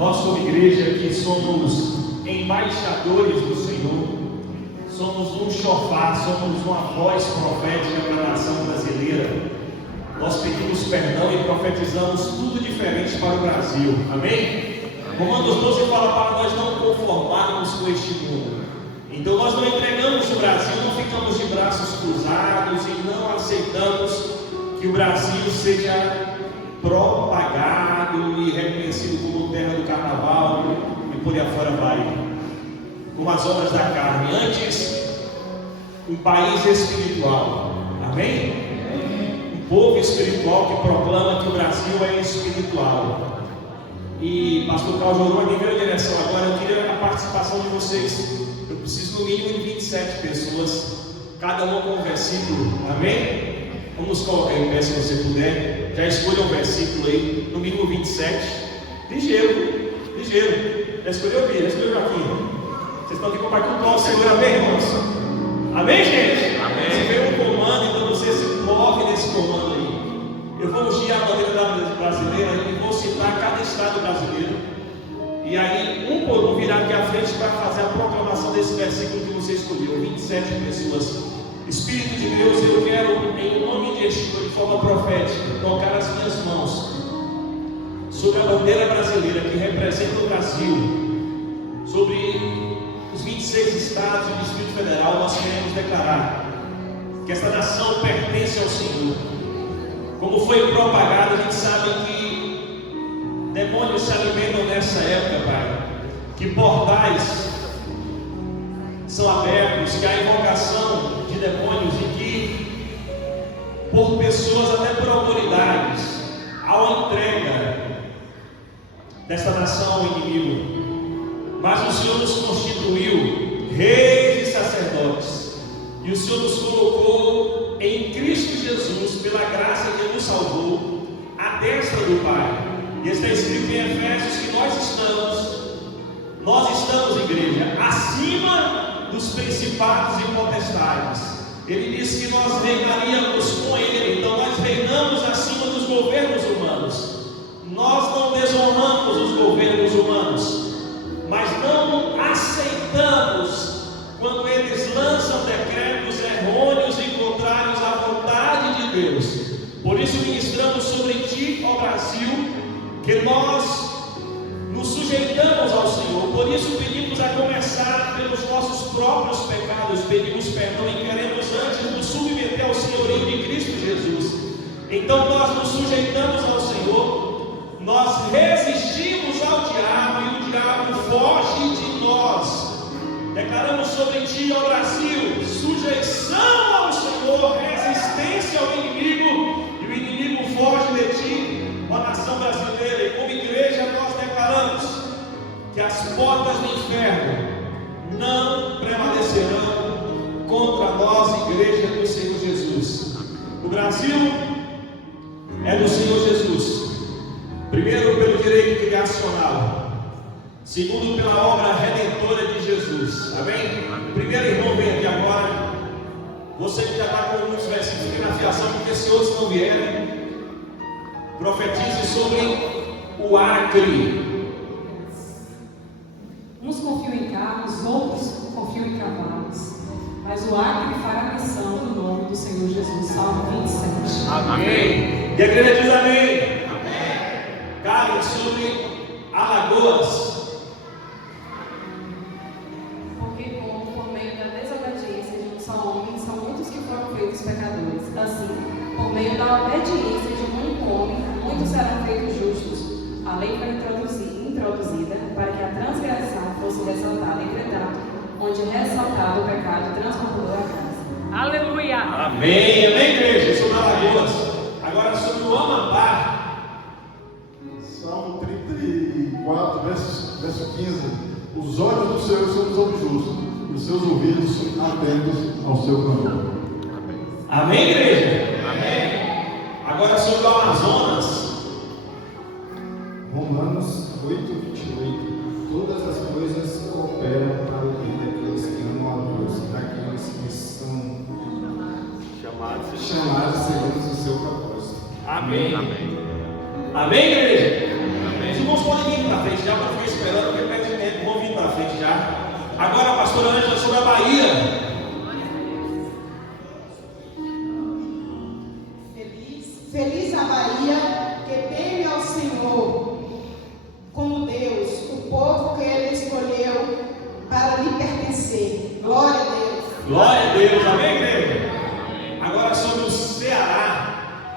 Nós, como igreja, que somos embaixadores do Senhor, somos um chofar, somos uma voz profética para a nação brasileira. Nós pedimos perdão e profetizamos tudo diferente para o Brasil. Amém? Romanos 12 fala para nós não conformarmos com este mundo. Então nós não entregamos o Brasil, não ficamos de braços cruzados e não aceitamos que o Brasil seja propagado e reconhecido como terra do carnaval e por aí afora vai, como as obras da carne. Antes, um país espiritual. Amém? Um povo espiritual que proclama que o Brasil é espiritual. E pastor Cláudio orou aqui em minha direção agora. Eu queria a participação de vocês. Eu preciso no mínimo de 27 pessoas, cada uma com um versículo. Amém? Vamos colocar em pé se você puder. Já escolha um versículo aí, no mínimo 27. Ligeiro, ligeiro. Já escolheu o Bia? Já escolheu o Joaquim? Vocês estão aqui com o Pai Cultural, segura, amém, irmãos? Amém, gente? Amém. Você vê um comando, então você se coloque nesse comando aí. Eu vou ungir a bandeira brasileira e vou citar cada estado brasileiro. E aí, um por um, virar aqui à frente para fazer a proclamação desse versículo que você escolheu. 27 pessoas. Espírito de Deus, eu quero, em nome de Yeshua, de forma profética, tocar as minhas mãos sobre a bandeira brasileira que representa o Brasil, sobre os 26 estados e o Distrito Federal. Nós queremos declarar que esta nação pertence ao Senhor. Como foi propagado, a gente sabe que demônios se alimentam nessa época, Pai, que portais são abertos, que há invocação de demônios e que, por pessoas, até por autoridades, há uma entrega desta nação ao inimigo. Mas o Senhor nos constituiu reis e sacerdotes, e o Senhor nos colocou em Cristo Jesus, pela graça que nos salvou, à destra do Pai. E está escrito em Efésios que nós estamos, igreja, acima dos principados e potestades. Ele disse que nós reinaríamos com Ele. Então nós reinamos acima dos governos humanos. Nós não desonramos os governos humanos, mas não aceitamos quando eles lançam decretos errôneos e contrários à vontade de Deus. Por isso ministramos sobre ti, ó Brasil, que nós nos sujeitamos ao Senhor. Por isso pedimos, a começar pelos nossos próprios pecados, pedimos perdão e queremos antes nos submeter ao senhorio de Cristo Jesus. Então nós nos sujeitamos ao Senhor, nós resistimos ao diabo e o diabo foge de nós. Declaramos sobre ti, ó Brasil, sujeição ao Senhor, resistência ao inimigo, e o inimigo foge de ti, ó nação brasileira. E como igreja nós declaramos que as portas do inferno não prevalecerão contra nós, igreja do Senhor Jesus. O Brasil é do Senhor Jesus. Primeiro, pelo direito criacional. Segundo, pela obra redentora de Jesus. Amém? Primeiro, irmão, vem aqui agora. Você que já está com muitos versículos aqui na fiação, porque se outros não vierem, profetize sobre o Acre. Uns confiam em carros, outros confiam em cavalos, mas o Acre fará menção do nome do Senhor Jesus. Salmo 27. Amém. E a igreja diz amém. Amém. Cale sobre Alagoas. Porque como por meio da desobediência de um só homem, são muitos que foram feitos pecadores. Assim, por meio da obediência de um único homem, muitos serão feitos justos. A lei foi introduzida para que a transgressão fosse ressaltada. Entretanto, onde ressaltado o pecado, transformou a graça. Aleluia! Amém, amém, igreja. Sobre Alagoas. Agora sobre o Amapá. Salmo 34, verso 15. Os olhos do Senhor são sobre os justos, e os seus ouvidos atentos ao seu clamor. Amém, igreja? Amém. Agora sobre o Amazonas. Romanos 8:28. Todas as coisas cooperam para o bem daqueles que amam a Deus, daqueles que são chamados segundo o seu propósito. Amém. Amém. Amém, igreja? Amém. Os irmãos podem vir para frente já para Bahia. Feliz a Bahia que teme ao Senhor como Deus, o povo que Ele escolheu para lhe pertencer. Glória a Deus. Glória a Deus, amém, igreja? Agora sobre o Ceará.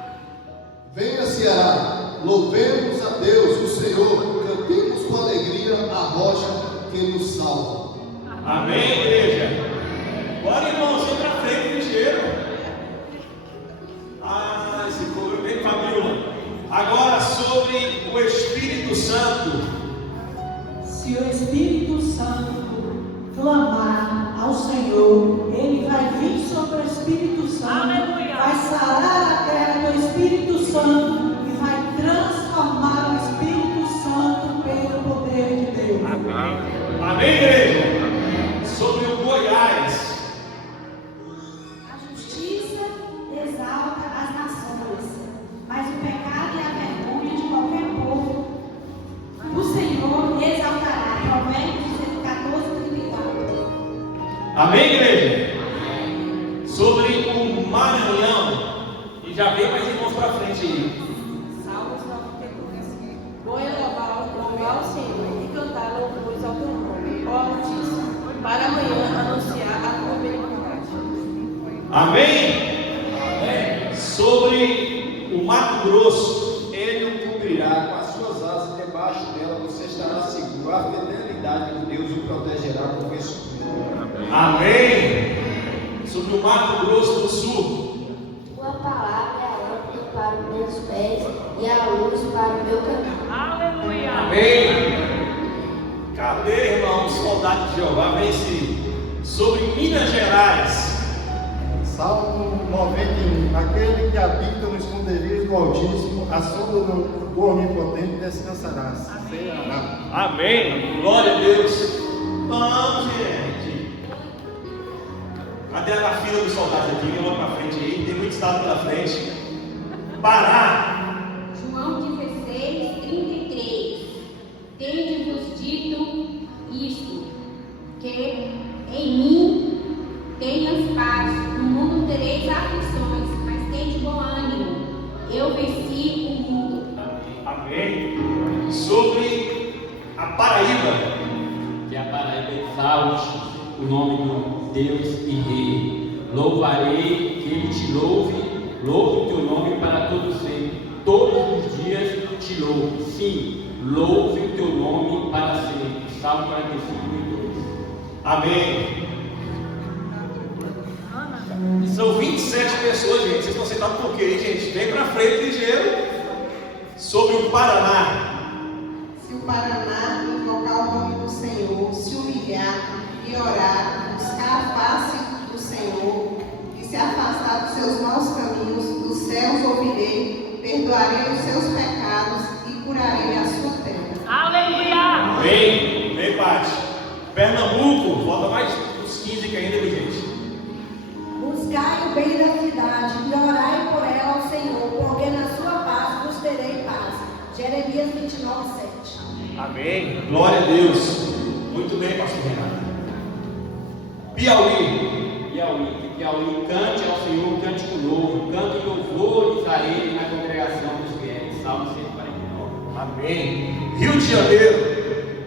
Venha Ceará, louvemos a Deus, o Senhor, cantemos com alegria a rocha que nos salva. Amém, igreja? Bora, irmãos, vem pra frente, ligeiro. Esse povo bem Fabiola. Agora sobre o Espírito Santo. Se o Espírito Santo clamar ao Senhor, Ele vai vir sobre o Espírito Santo, vai sarar a terra do Espírito Santo e vai transformar o Espírito Santo pelo poder de Deus. Amém, igreja? Sobre o Goiás. A justiça exalta as nações, mas o pecado e a vergonha de qualquer povo o Senhor exaltará. Provérbios 14:34. Amém, igreja? Sobre o Maranhão. E já vem mais irmãos para frente aí. Salmos 92. Vou louvar ao Senhor e cantar louvores ao teu nome, ó Altíssimo, para amanhã anunciar a tua benignidade. Amém? Sobre o Mato Grosso. Ele o cobrirá com as suas asas, debaixo dela você estará seguro. A fidelidade de Deus o protegerá com escudo. Amém? Sobre o Mato Grosso do Sul. Tua palavra é a lâmpada para os meus pés e a luz para o meu caminho. Amém? Cadê, irmão, os soldados de Jeová? Vem esse. Sobre Minas Gerais. Salmo 91. Aquele que habita no esconderijo do Altíssimo, a sombra do Onipotente descansarás. Ceará. Amém? Glória a Deus. Vamos, gente. Cadê a fila dos soldados aqui? Vem lá pra frente aí. Tem muito estado pela frente. Pará. João 16:33. Tenho-vos dito isto, que em mim tenhas paz. No mundo tereis aflições, mas tende bom ânimo. Eu venci o mundo. Amém. Sobre a Paraíba. Que a Paraíba exalte o nome do Deus e Rei. Louvarei que Ele te louve, louve o teu nome para todo sempre. Todos os dias te louvo. Sim, louve o teu nome para sempre. Salmo 45:2. Amém. São 27 pessoas, gente. Vocês estão sentados por quê, gente? Vem pra frente, ligeiro. Sobre o Paraná. Se o Paraná invocar o nome do Senhor, se humilhar e orar, buscar a face do Senhor e se afastar dos seus maus caminhos, dos céus ouvirei, perdoarei os seus pecados e curarei a sua terra. Vem, vem, Pati. Pernambuco, falta mais uns 15 que ainda, gente. Buscai o bem da cidade e orai por ela ao Senhor, porque na sua paz vos terei paz. Jeremias 29:7. Amém. Glória a Deus. Muito bem, pastor Renato. Piauí. Piauí, cante ao Senhor, cante com novo, cante louvores a Ele na congregação dos fiéis. Salmo 149. Amém. Rio de Janeiro.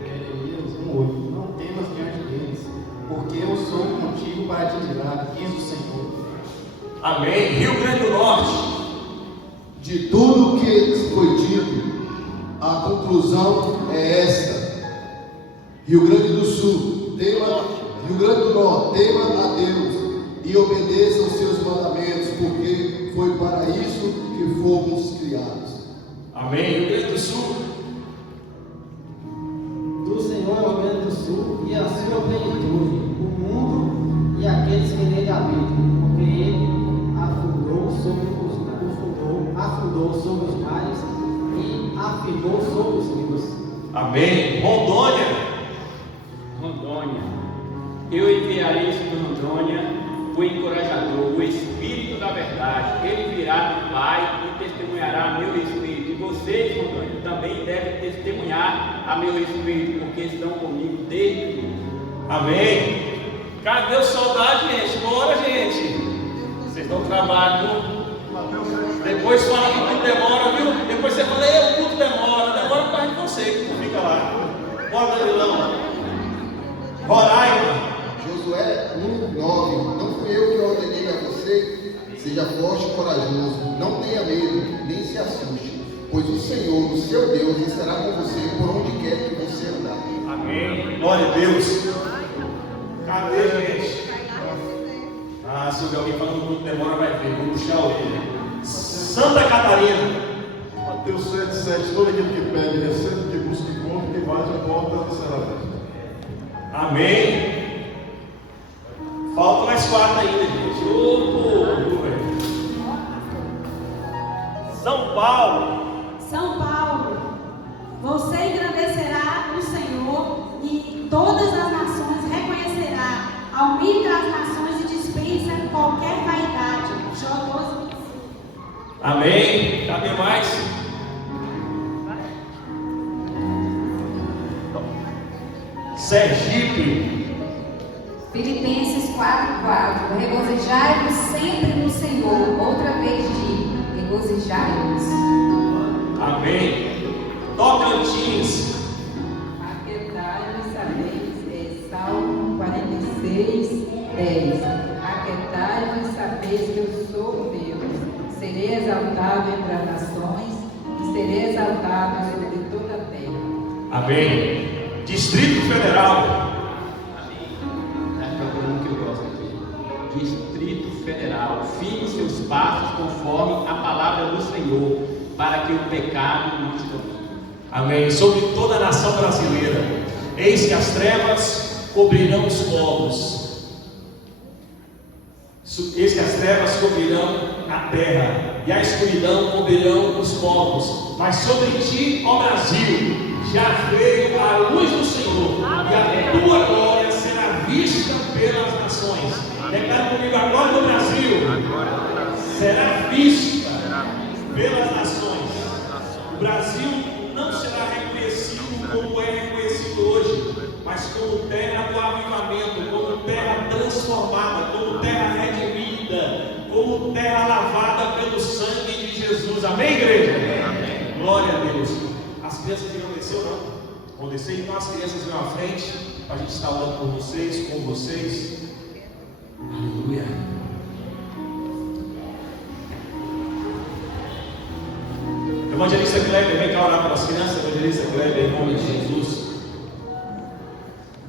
Jeremias 1:8. Não temas diante deles, porque eu sou contigo para te livrar, diz o Senhor. Amém. Rio Grande do Norte. De tudo que foi dito, a conclusão é esta. Rio Grande do Sul, Rio Grande do Norte, tema a Deus e obedeça aos seus mandamentos, porque foi para isso que fomos criados. Amém. Rio Grande do Sul. Do Senhor é o Rio Grande do Sul e a sua plenitude, o mundo e aqueles que nele habitam, porque ele afundou sobre os mares e afirmou sobre os rios. Amém. Rondônia. Eu enviarei sobre Rondônia o encorajador, o Espírito da verdade. Ele virá do Pai e testemunhará a meu Espírito. E vocês, Rondônia, também devem testemunhar a meu Espírito, porque estão comigo desde o início. Amém. Cadê o soldado, gente? Bora, gente. Vocês dão trabalho. Depois fala que o culto demora, viu? Depois você fala, o culto demora por causa de você que tu fica lá. Bora, Danilão. Roraima. Josué 1:9. Não fui eu que ordenei a você? Seja forte e corajoso. Não tenha medo, nem se assuste. Pois o Senhor, o seu Deus, estará com você por onde quer que você andar. Amém. Glória a Deus. Cadê, gente? Se alguém falando que o culto demora, vai ver. Vou puxar a orelha. Santa Catarina. Mateus 7:7. Todo aquele que pede, recebe, que busca, encontra, que bate a porta, será aberta. Amém. Falta mais 4 ainda, gente. Povo, velho. São Paulo. São Paulo, você engrandecerá o Senhor e todas as nações reconhecerá. Aumenta as nações e dispensa qualquer vaidade. Jó 12. Amém. Cadê mais? Sergipe. Filipenses 4:4. Regozijai-vos sempre no Senhor. Outra vez digo, regozijai-vos. Amém. Tocantins. Aquietai-vos, sabeis, Salmo 46:10. Aquietai-vos, sabeis que eu sou Deus. Serei exaltado entre as nações e serei exaltado sobre toda a terra. Amém. Distrito Federal. Que eu gosto aqui. Distrito Federal. Firme seus passos conforme a palavra do Senhor, para que o pecado não te domine. Amém. Sobre toda a nação brasileira. Eis que as trevas cobrirão os povos. Eis que as trevas cobrirão a terra, e a escuridão cobrirão os povos. Mas sobre ti, ó Brasil, já veio a luz do Senhor, e a tua glória será vista pelas nações. Declara comigo: a glória do Brasil será vista pelas nações. O Brasil não será reconhecido como é reconhecido hoje, mas como terra do avivamento, como terra transformada, como terra redimida, como terra lavada pelo sangue de Jesus. Amém, igreja? Amém. Glória a Deus. As crianças irão descer ou não? Vão descer, então as crianças vão à frente, para a gente estar orando por vocês, com vocês. Aleluia. Evangelista Kleber, vem cá orar para as crianças. Evangelista Kleber, em nome de Jesus.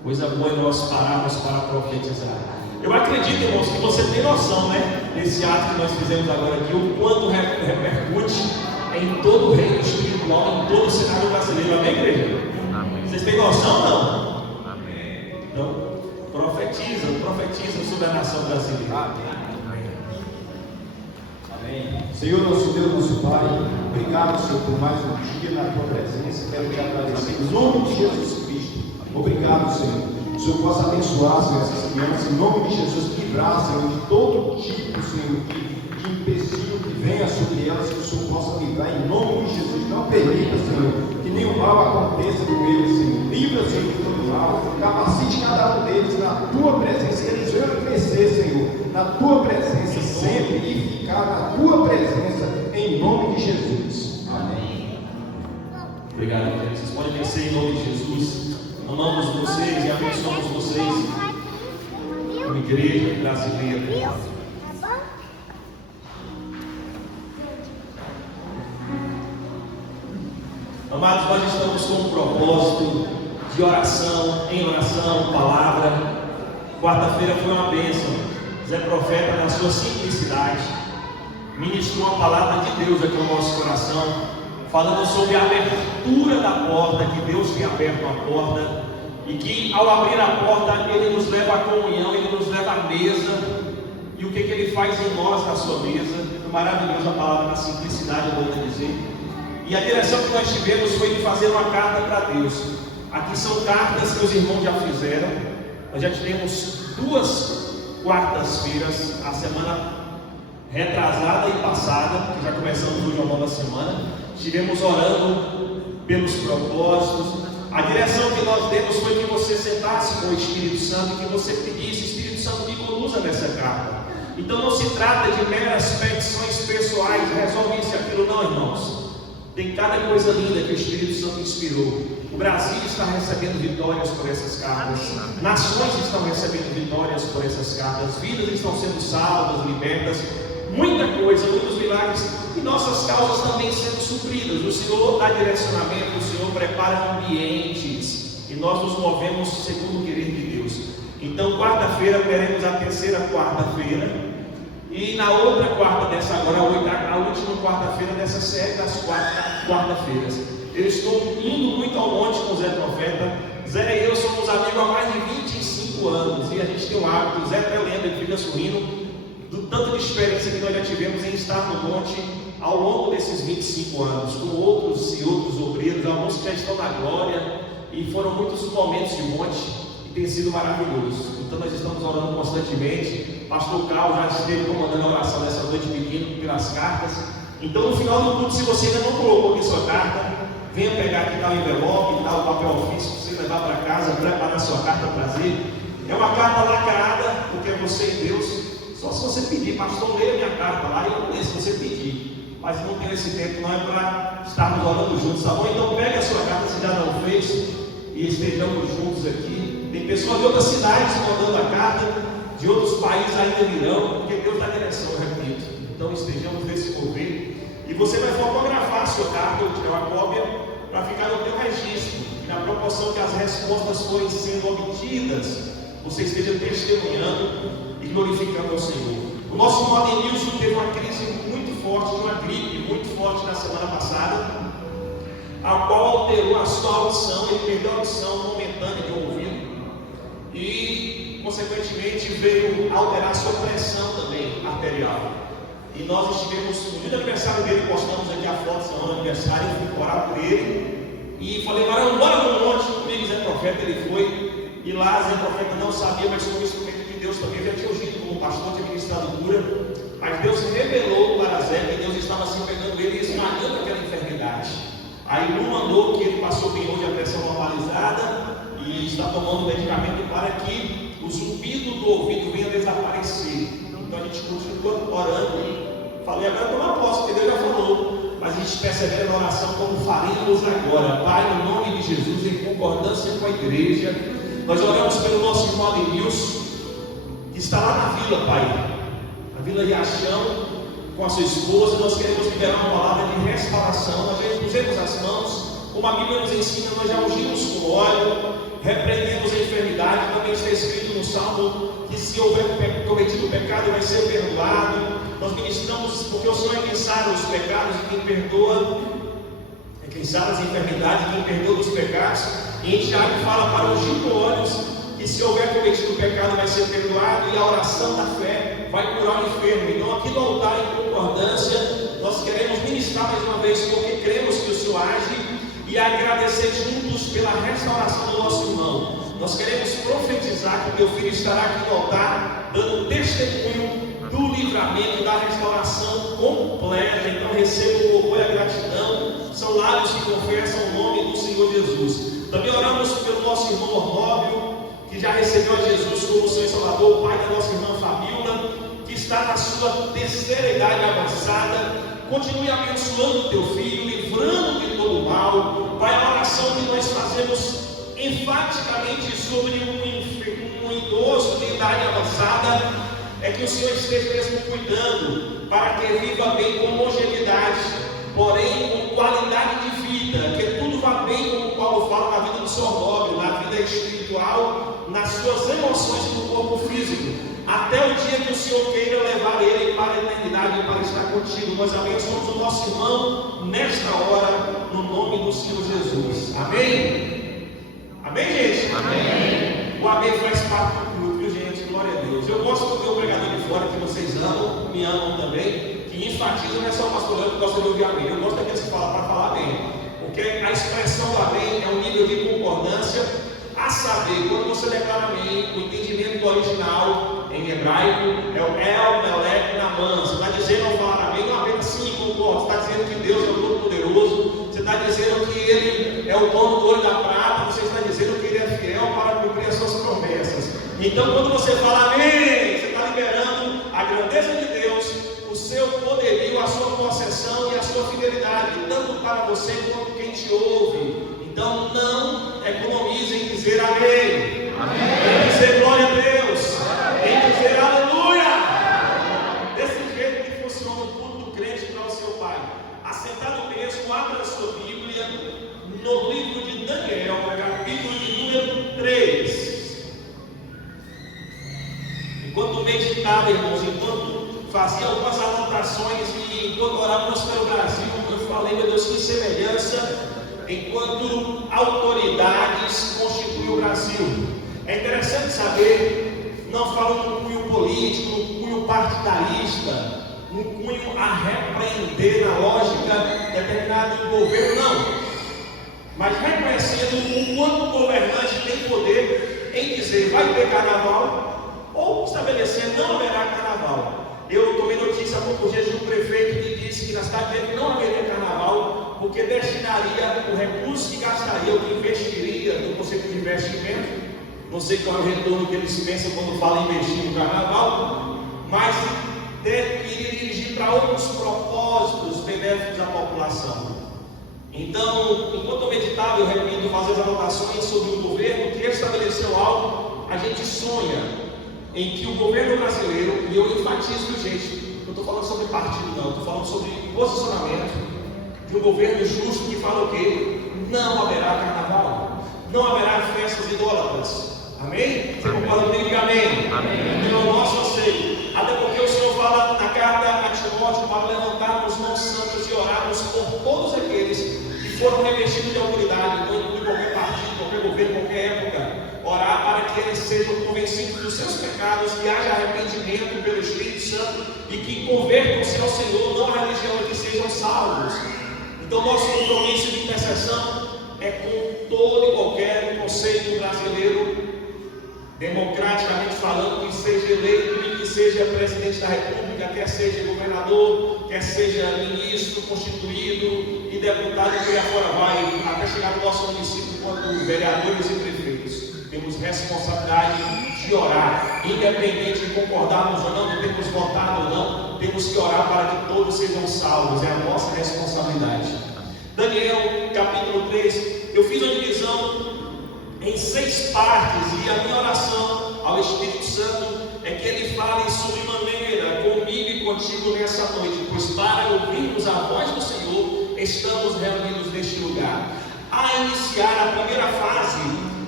Coisa boa nós pararmos para profetizar. Eu acredito, irmãos, que você tem noção, né? Desse ato que nós fizemos agora aqui, o quanto repercute em todo o reino espiritual, em todo o cenário brasileiro. Amém, igreja? Amém. Vocês têm noção ou não? Amém. Então, profetizam sobre a nação brasileira. Amém. Amém. Senhor, nosso Deus, nosso Pai, obrigado, Senhor, por mais um dia na tua presença. Quero te agradecer em nome de Jesus Cristo. Obrigado, Senhor. O Senhor possa abençoar, Senhor, essas crianças, em nome de Jesus, livrar, Senhor, de todo tipo, Senhor, de empecilho que venha sobre elas, que o Senhor possa livrar, em nome de Jesus. Não permita, Senhor, que nenhum mal aconteça com eles, Senhor. Livra, Senhor, de todo mal. Capacite cada um deles na tua presença, que eles venham crescer, Senhor, na tua presença sempre e ficar na tua presença, em nome de Jesus. Amém. Obrigado, gente. Vocês podem vencer em nome de Jesus. Amamos vocês e abençoamos vocês como igreja brasileira. Amados, nós estamos com um propósito de oração, em oração, palavra. Quarta-feira foi uma bênção. Zé Profeta, na sua simplicidade, ministrou a palavra de Deus aqui no nosso coração, falando sobre a abertura da porta, que Deus tem aberto a porta, e que ao abrir a porta, Ele nos leva à comunhão, Ele nos leva à mesa, e o que Ele faz em nós na sua mesa. Maravilhosa a palavra, na simplicidade, eu vou dizer. E a direção que nós tivemos foi de fazer uma carta para Deus. Aqui são cartas que os irmãos já fizeram. Nós já tivemos 2 quartas-feiras, a semana retrasada e passada, que já começamos hoje a nova semana. Estivemos orando pelos propósitos, A direção que nós demos foi que você sentasse com o Espírito Santo e que você pedisse: Espírito Santo, me conduza nessa carta. Então não se trata de meras petições pessoais, resolve isso e aquilo, não, irmãos. Tem cada coisa linda que o Espírito Santo inspirou. O Brasil está recebendo vitórias por essas cartas. Nações estão recebendo vitórias por essas cartas. Vidas estão sendo salvas, libertas. Muita coisa, muitos milagres. E nossas causas também sendo supridas. O Senhor dá direcionamento, o Senhor prepara ambientes. E nós nos movemos segundo o querer de Deus. Então, quarta-feira, teremos a terceira quarta-feira. E na outra quarta dessa agora, a última quarta-feira dessa série das quarta-feiras. Eu estou indo muito ao monte com o Zé Profeta. Zé e eu somos amigos há mais de 25 anos. E a gente tem um hábito, o Zé até lembra, ele fica sorrindo do tanto de experiência que nós já tivemos em estar no monte ao longo desses 25 anos, com outros e outros obreiros, alguns que já estão na glória. E foram muitos momentos de monte e tem sido maravilhoso. Então nós estamos orando constantemente. Pastor Carlos já esteve comandando a oração dessa noite pedindo pelas cartas. Então no final do culto, se você ainda não colocou aqui sua carta, venha pegar aqui, está o envelope, está o papel ofício para você levar para casa, preparar sua carta, trazer. É uma carta lacrada, porque é você e Deus. Só se você pedir: pastor, leia minha carta lá, e eu não leio se você pedir. Mas não tem esse tempo, não é para estarmos orando juntos, tá bom? Então pegue a sua carta, se já não fez, e estejamos juntos aqui. Tem pessoas de outras cidades mandando a carta, de outros países ainda virão, porque Deus dá direção, eu repito. Então estejamos nesse mover. E você vai fotografar a sua carta, ou tirar uma cópia, para ficar no teu registro. E na proporção que as respostas forem sendo obtidas, você esteja testemunhando e glorificando ao Senhor. O nosso irmão Adenilson teve uma crise muito forte, uma gripe muito forte na semana passada, a qual alterou a sua audição. Ele perdeu a audição momentânea de um ouvido e, consequentemente, veio alterar a sua pressão também arterial. E nós estivemos, no dia do aniversário dele, postamos aqui a foto do seu aniversário, fui orar por ele e falei: Varão, bora no monte comigo, Zé Profeta. Ele foi, e lá Zé Profeta não sabia, mas como instrumento de Deus também já tinha ungido como pastor, tinha ministrado cura. Mas Deus revelou para Zé que Deus estava assim pegando ele e esmagando aquela enfermidade. Aí Lu mandou que ele passou bem hoje, a pressão normalizada, e está tomando medicamento para que o zumbido do ouvido venha desaparecer. Então a gente continua orando. Falei agora tomar posse, porque Deus já falou. Mas a gente persevera na oração como faremos agora. Pai, no nome de Jesus, em concordância com a igreja, nós oramos pelo nosso irmão Adenilson, que está lá na vila, Pai. Na Vila Riachão, com a sua esposa. Nós queremos liberar uma palavra de restauração. Nós já pusemos as mãos, como a Bíblia nos ensina, nós já ungimos com óleo, repreendemos a enfermidade. Também está escrito no Salmo que se houver cometido pecado, vai ser perdoado. Nós ministramos, porque o Senhor é quem sara os pecados e quem perdoa, é quem sara as enfermidades e quem perdoa os pecados. E em Tiago fala para ungir com olhos que se houver cometido pecado, vai ser perdoado, e a oração da fé vai curar o enfermo. Então aqui no altar, em concordância, nós queremos ministrar mais uma vez, porque cremos que o Senhor age, e agradecer juntos pela restauração do nosso irmão. Nós queremos profetizar que meu filho estará aqui no altar, dando testemunho do livramento, da restauração completa. Então receba o louvor e a gratidão. São lábios que confessam o nome do Senhor Jesus. Também oramos pelo nosso irmão Ormóbio, que já recebeu a Jesus como seu Salvador, o pai da nossa irmã Fabíola, que está na sua terceira idade avançada. Continue abençoando o teu filho, livrando de todo o mal. Pai, a oração que nós fazemos enfaticamente sobre um idoso de idade avançada é que o Senhor esteja mesmo cuidando para que viva bem com longevidade, porém com qualidade de vida, que tudo vá bem, como Paulo fala, na vida do seu Ormóbio, na vida espiritual, nas suas emoções e no corpo físico, até o dia que o Senhor queira levar ele para a eternidade para estar contigo. Nós abençoamos o nosso irmão nesta hora, no nome do Senhor Jesus. Amém? Amém, gente? Amém. O amém faz parte do culto, viu, gente? Glória a Deus. Eu gosto do meu pregador de fora, que vocês amam, me amam também, que enfatiza, não é só o pastor Leandro que gosta de ouvir amém. Eu gosto daqueles que falam para falar amém, porque a expressão do amém é um nível de concordância, a saber, quando você declara amém, o entendimento do original em hebraico é o El, Melech, Naman. Você está dizendo ao falar amém, não apenas sim, concordo. Você está dizendo que Deus é o Todo-Poderoso. Você está dizendo que Ele é o dono do olho da prata, você está dizendo que ele é fiel para cumprir as suas promessas. Então, quando você fala amém, você está liberando a grandeza de Deus, o seu poderio, a sua possessão e a sua fidelidade, tanto para você quanto quem te ouve. Então, não economize em dizer amém, em dizer glória a Deus, em dizer aleluia. Desse jeito que funciona o culto do crente para o seu Pai. Assentado mesmo, abra a sua Bíblia no livro de Daniel, capítulo de número 3. Enquanto meditava, irmãos, enquanto fazia algumas anotações e enquanto orávamos pelo Brasil, eu falei, meu Deus, que semelhança enquanto autoridades constituem o Brasil. É interessante saber, não falo no cunho político, no cunho partidarista, no cunho a repreender na lógica determinado governo, não. Mas reconhecendo o quanto o governante tem poder em dizer vai ter carnaval ou estabelecer não haverá carnaval. Eu tomei notícia há poucos dias de um prefeito que disse que na cidade dele não haveria carnaval porque destinaria o recurso que gastaria, o que investiria no conceito de investimento. Não sei qual é o retorno que eles pensam quando falam em investir no carnaval, mas iria dirigir para outros propósitos benéficos à população. Então, enquanto eu meditava, eu repito, fazer as anotações sobre o governo que estabeleceu algo, a gente sonha em que o governo brasileiro, e eu enfatizo, gente, não estou falando sobre partido não, estou falando sobre posicionamento de um governo justo que fala o quê? Não haverá carnaval, não haverá festas idólatras. Amém? Você concorda comigo? Amém? Amém. Não nosso anseio. Até porque o Senhor fala na carta a Timóteo para levantarmos mãos santas e orarmos por todos aqueles que foram revestidos de autoridade, não inclui qualquer partido, qualquer governo, qualquer época. Orar para que eles sejam convencidos dos seus pecados, que haja arrependimento pelo Espírito Santo e que convertam-se ao Senhor, não à religião, e que sejam salvos. Então, nosso compromisso de intercessão é com todo e qualquer conceito brasileiro, democraticamente falando, que seja eleito e que seja presidente da República, quer seja governador, quer seja ministro constituído e deputado, que afora vai, até chegar no nosso município, quanto vereadores e prefeitos. Temos responsabilidade de orar, independente de concordarmos ou não, de termos votado ou não, temos que orar para que todos sejam salvos, é a nossa responsabilidade. Daniel, capítulo 3, eu fiz a divisão em 6 partes e a minha oração ao Espírito Santo é que ele fale sobremaneira comigo e contigo nessa noite, pois para ouvirmos a voz do Senhor, estamos reunidos neste lugar. A iniciar a primeira fase,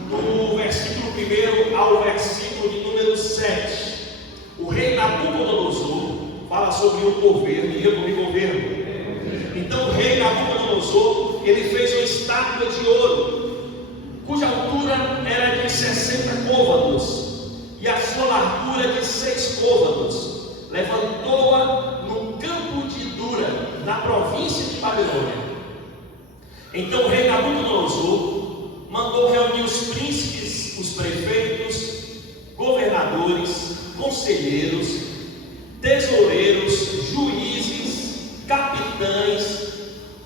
do versículo 1 ao versículo de número 7, o rei Nabucodonosor fala sobre o governo, e eu comigo governo. Então o rei Nabucodonosor, ele fez uma estátua de ouro, cuja altura era de 60 côvados, e a sua largura de 6 côvados. Levantou-a no campo de Dura, na província de Babilônia. Então o rei Nabucodonosor mandou reunir os príncipes, os prefeitos, governadores, conselheiros, tesoureiros, juízes, capitães,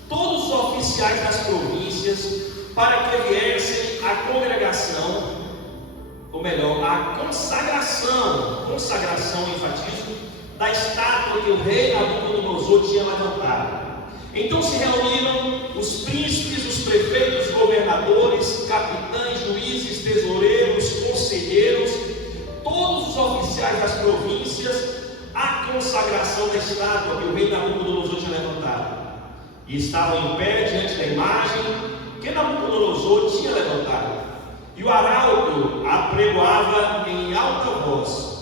todos os oficiais das províncias, para que viessem à congregação, ou melhor, à consagração, enfatizo, da estátua que o rei Nabucodonosor tinha levantado. Então se reuniram os príncipes, os prefeitos, governadores, capitães, juízes, tesoureiros, conselheiros, todos os oficiais das províncias, à consagração da estátua que o rei Nabucodonosor tinha levantado. E estavam em pé diante da imagem que Nabucodonosor tinha levantado. E o arauto apregoava em alta voz: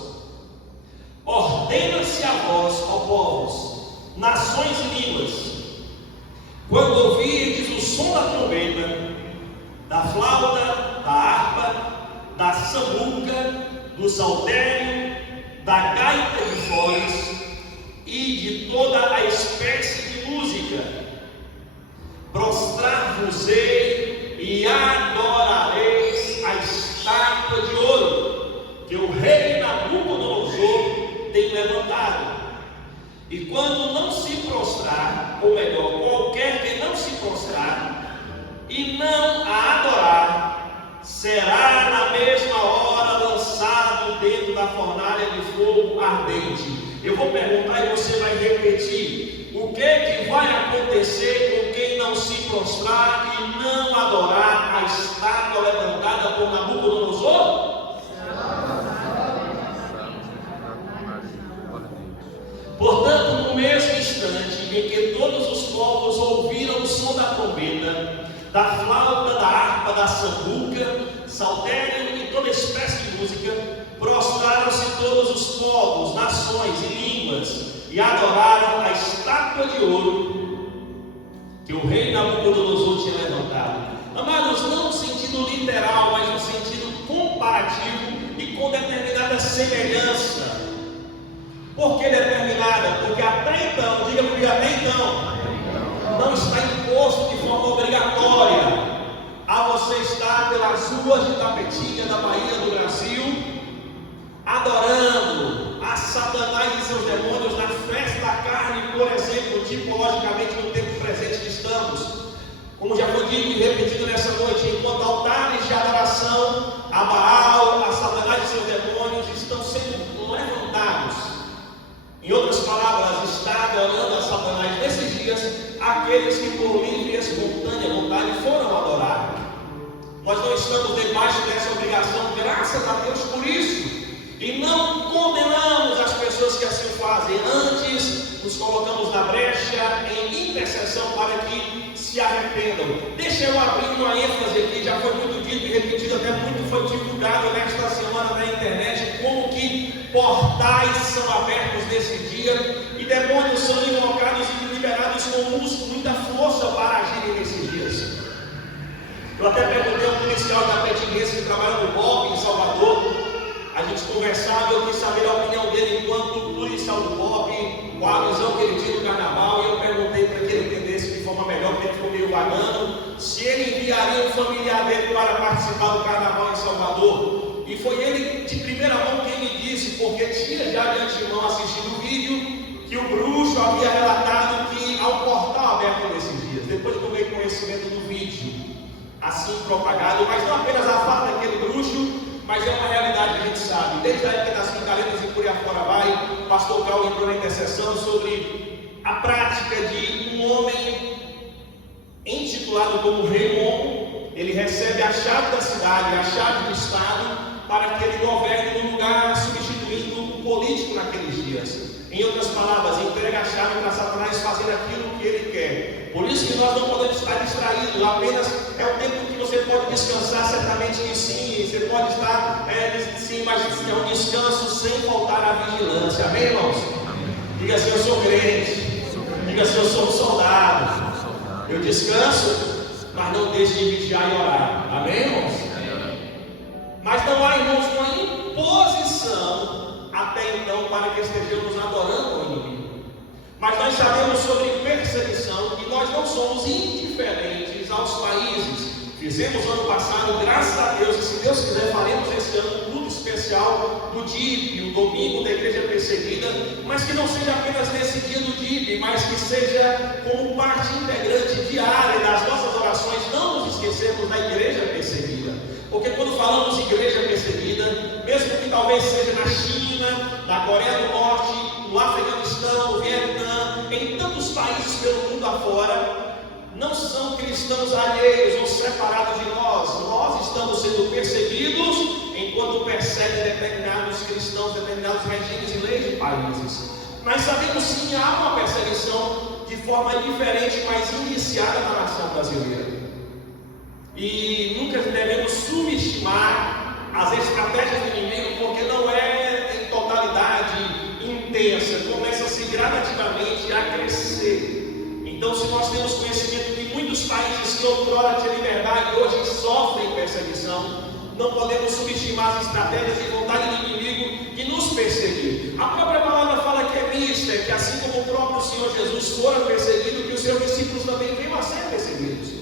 ordena-se a vós, ó povos, nações e línguas, quando ouvirdes o som da trombeta, da flauta, da harpa, da sambuca, do saltério, da gaita de foles e de toda a espécie de música, prostrar-vos-ei e adorareis a estátua de ouro que o rei Nabucodonosor tem levantado. E quando não se prostrar, ou melhor, qualquer que não se prostrar e não será na mesma hora lançado dentro da fornalha de fogo ardente. Eu vou perguntar e você vai repetir. O que vai acontecer com quem não se prostrar e não adorar a estátua levantada por Nabucodonosor? Portanto, no mesmo instante em que todos os povos ouviram o som da trombeta, da flauta, da harpa, da sambuca, saltério e toda espécie de música, prostraram-se todos os povos, nações e línguas e adoraram a estátua de ouro que o rei Nabucodonosor tinha levantado. Amados, não no sentido literal, mas no sentido comparativo e com determinada semelhança. Por que determinada? Porque até então, diga comigo, até então, não está imposto de forma obrigatória a você estar pelas ruas de Tapetinha, da Bahia, do Brasil, adorando a Satanás e seus demônios na festa da carne, por exemplo, tipologicamente no tempo presente que estamos. Como já foi dito e repetido nessa noite, enquanto altares de adoração a Baal, a Satanás e seus demônios estão sendo levantados. Em outras palavras, está adorando a Satanás nesses dias aqueles que por livre e espontânea vontade foram adorar. Nós não estamos debaixo dessa obrigação, graças a Deus por isso. E não condenamos as pessoas que assim fazem. Antes, nos colocamos na brecha em intercessão para que se arrependam. Deixa eu abrir uma ênfase aqui, já foi muito dito e repetido, até muito foi divulgado nesta semana na internet, como que portais são abertos nesse dia e demônios são invocados e liberados com muita força para agirem nesses dias. Eu até perguntei a um policial da Petinguense que trabalha no BOP em Salvador. A gente conversava, eu quis saber a opinião dele enquanto policial do BOP, qual a visão que ele tinha do carnaval, e eu perguntei para que ele entendesse de forma melhor, porque ele ficou meio vagando, se ele enviaria um familiar dele para participar do carnaval em Salvador. E foi ele de primeira mão quem me disse, porque tinha já de antemão assistido o vídeo, que o bruxo havia relatado que há um portal aberto nesses dias. Depois que eu tomei conhecimento do vídeo, assim propagado, mas não apenas a fala daquele bruxo, mas é uma realidade que a gente sabe. Desde a época das Quintaretas e por aí afora vai, o pastor Cal entrou na intercessão sobre a prática de um homem intitulado como Raymond. Ele recebe a chave da cidade, a chave do estado, para que ele governe no lugar, substituindo o político naqueles dias. Em outras palavras, entrega a chave para Satanás fazer aquilo que ele quer. Por isso que nós não podemos estar distraídos. Apenas é um tempo que você pode descansar, certamente que sim. Você pode estar, sim, mas é um descanso sem faltar à vigilância. Amém, irmãos? Diga assim, eu sou crente. Diga assim, eu sou um soldado. Eu descanso, mas não deixe de vigiar e orar. Amém, irmãos? Mas não há, irmãos, uma imposição até então para que estejamos adorando o inimigo. Mas nós sabemos sobre perseguição e nós não somos indiferentes aos países. Fizemos ano passado, graças a Deus, e se Deus quiser faremos esse ano um culto especial do DIP, o domingo da igreja perseguida, mas que não seja apenas nesse dia do DIP, mas que seja como parte integrante diária das nossas orações, não nos esquecermos da igreja perseguida. Porque quando falamos igreja perseguida, mesmo que talvez seja na China, na Coreia do Norte, no Afeganistão, no Vietnã, em tantos países pelo mundo afora, não são cristãos alheios ou separados de nós. Nós estamos sendo perseguidos enquanto perseguem determinados cristãos, determinados regimes e leis de países. Mas sabemos sim, há uma perseguição de forma diferente, mas iniciada na nação brasileira. E nunca devemos subestimar as estratégias do inimigo, porque não é em totalidade intensa, começa-se gradativamente a crescer. Então, se nós temos conhecimento de muitos países que outrora tinham liberdade, hoje sofrem perseguição, não podemos subestimar as estratégias e vontade do inimigo de nos perseguir. A própria palavra fala que é mista, que assim como o próprio Senhor Jesus fora perseguido, que os seus discípulos também venham a ser perseguidos.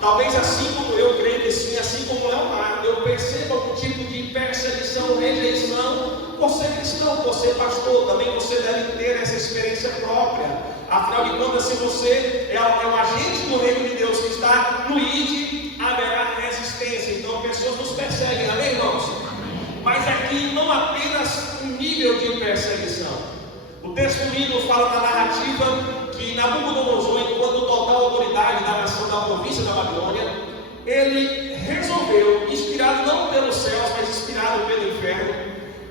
Talvez assim como eu creio que sim, assim como Leonardo, eu perceba algum tipo de perseguição, rejeição, por ser cristão, por ser pastor, também você deve ter essa experiência própria. Afinal de contas, se você é um agente do reino de Deus que está no ID, haverá resistência. Então, pessoas nos perseguem aqui não apenas um nível de perseguição. O texto lido fala na narrativa que Nabucodonosor, enquanto total autoridade da nação da província da Babilônia, ele resolveu, inspirado não pelos céus, mas inspirado pelo inferno,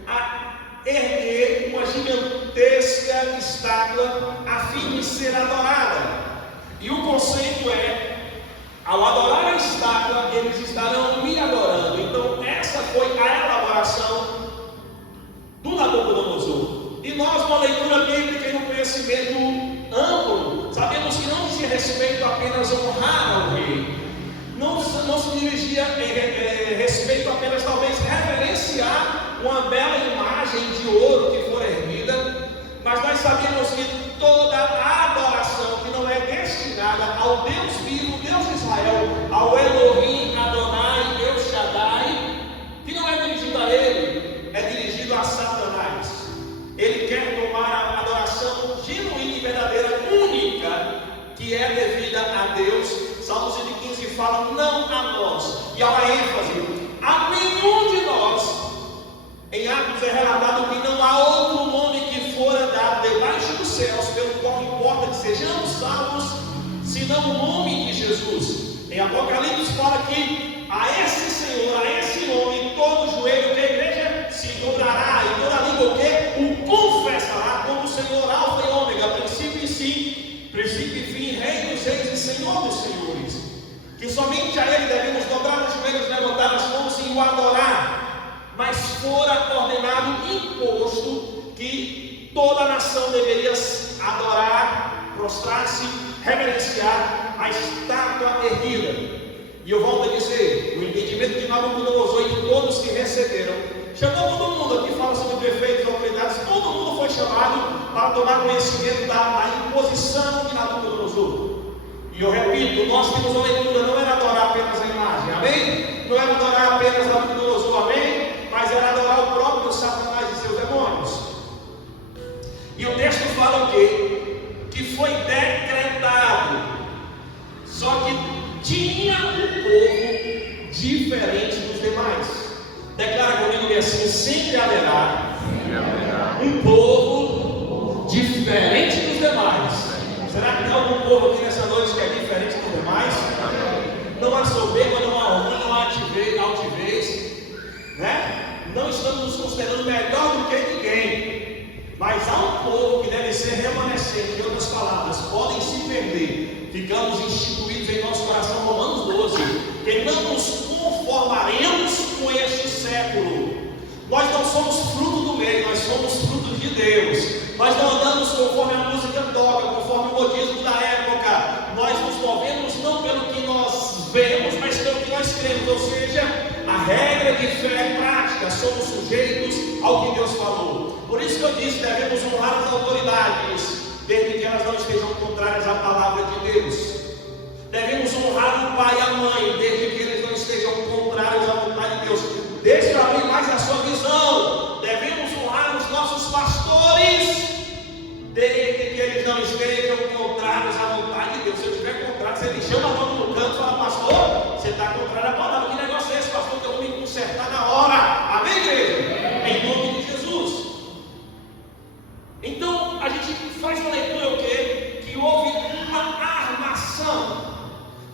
a erguer uma gigantesca estátua a fim de ser adorada. E o conceito é: ao adorar a estátua, eles estarão me adorando. Então, essa foi a elaboração do Nabucodonosor. E nós, com a leitura bíblica e no conhecimento amplo, sabemos que não dizia respeito apenas a honrar ao rei, não se dirigia respeito apenas, talvez, reverenciar uma bela imagem de ouro que for erguida, mas nós sabemos que toda a adoração que não é destinada ao Deus vivo, Deus de Israel, ao Elohim, Adonai, Deus Shaddai, que não é dirigido a ele, é dirigido a Satanás. Ele quer tomar a adoração genuína e verdadeira, única, que é devida a Deus. Salmo 115 fala: não a nós, e há uma ênfase: a nenhum de nós. Em Atos é relatado que não há outro nome que fora dado debaixo dos céus, pelo qual importa que sejamos salvos, senão o nome de Jesus. Em Apocalipse fala que a esse Senhor, a esse nome, todo joelho da igreja se dobrará, e toda língua o quê? O confessará como o Senhor, Alfa e Ômega, princípio e fim, Rei dos reis e Senhor dos senhores. Que somente a Ele devemos dobrar os joelhos, levantar as mãos e o adorar. Mas fora ordenado, imposto, que toda a nação deveria adorar, prostrar-se, reverenciar a estátua erguida. E eu volto a dizer, o entendimento de Nabucodonosor e de todos que receberam, chamou todo mundo, aqui fala sobre prefeitos, autoridades, todo mundo foi chamado para tomar conhecimento da imposição de Nabucodonosor. E eu repito, nós temos uma leitura, não era adorar apenas a imagem, amém? Não era adorar apenas Nabucodonosor, amém? Mas era adorar o próprio Satanás e seus demônios. E o texto fala o quê? Que foi decretado. Só que tinha um povo diferente dos demais. Declara comigo assim: sempre haverá um povo diferente dos demais. Será que tem algum povo aqui nessa noite que é diferente dos demais? Não há soberba, não há orgulho, não há altivez, né? Não estamos nos considerando melhor do que ninguém, mas há um povo que deve ser remanescente. Em outras palavras, podem se perder. Ficamos instituídos em nosso coração, Romanos 12, que não nos conformaremos com este século. Nós não somos fruto do meio, nós somos fruto de Deus. Nós não andamos conforme a música toca, conforme o modismo da época. Nós nos movemos não pelo que nós vemos, mas pelo que nós cremos. Ou seja, a regra de fé e prática, somos sujeitos ao que Deus falou. Por isso que eu disse, devemos honrar as autoridades, desde que elas não estejam contrárias à palavra de Deus. Devemos honrar o pai e a mãe, desde que eles não estejam contrários à vontade de Deus. Deixe eu abrir mais a sua visão. Devemos honrar os nossos pastores, desde que eles não estejam contrários à vontade de Deus. Se eu estiver contrário, se ele chama a mão no canto e fala: pastor, você está contrário à palavra. Que negócio é esse, pastor? Que eu vou me consertar na hora. Amém, igreja? Em nome de Jesus. Então, a gente faz uma leitura o quê? Que houve uma armação.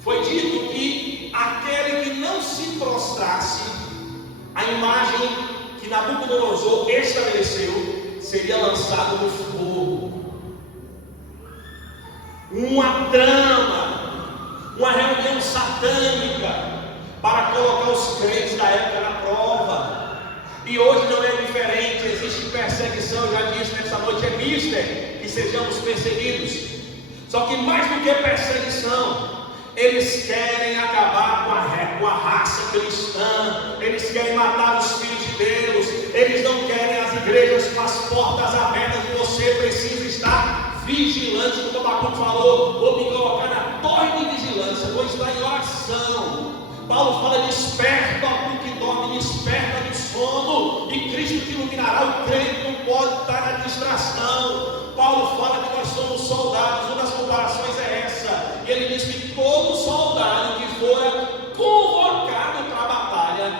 Foi dito que aquele que não se prostrasse à imagem que Nabucodonosor estabeleceu seria lançado no fogo. Uma trama, uma reunião satânica para colocar os crentes da época na prova. E hoje não é diferente, existe perseguição. Já disse nessa noite, é mister que sejamos perseguidos. Só que mais do que perseguição, eles querem acabar com a raça cristã, eles querem matar os filhos de Deus, eles não querem as igrejas com as portas abertas. Você precisa estar vigilante, como o Habacuque falou: vou me colocar na torre de vigilância, vou estar em oração. Paulo fala: desperta, ó que dorme, desperta do sono, e Cristo te iluminará. O crente não pode estar na distração. Paulo fala que nós somos soldados, uma das comparações é essa, e ele diz que todo soldado que for convocado para a batalha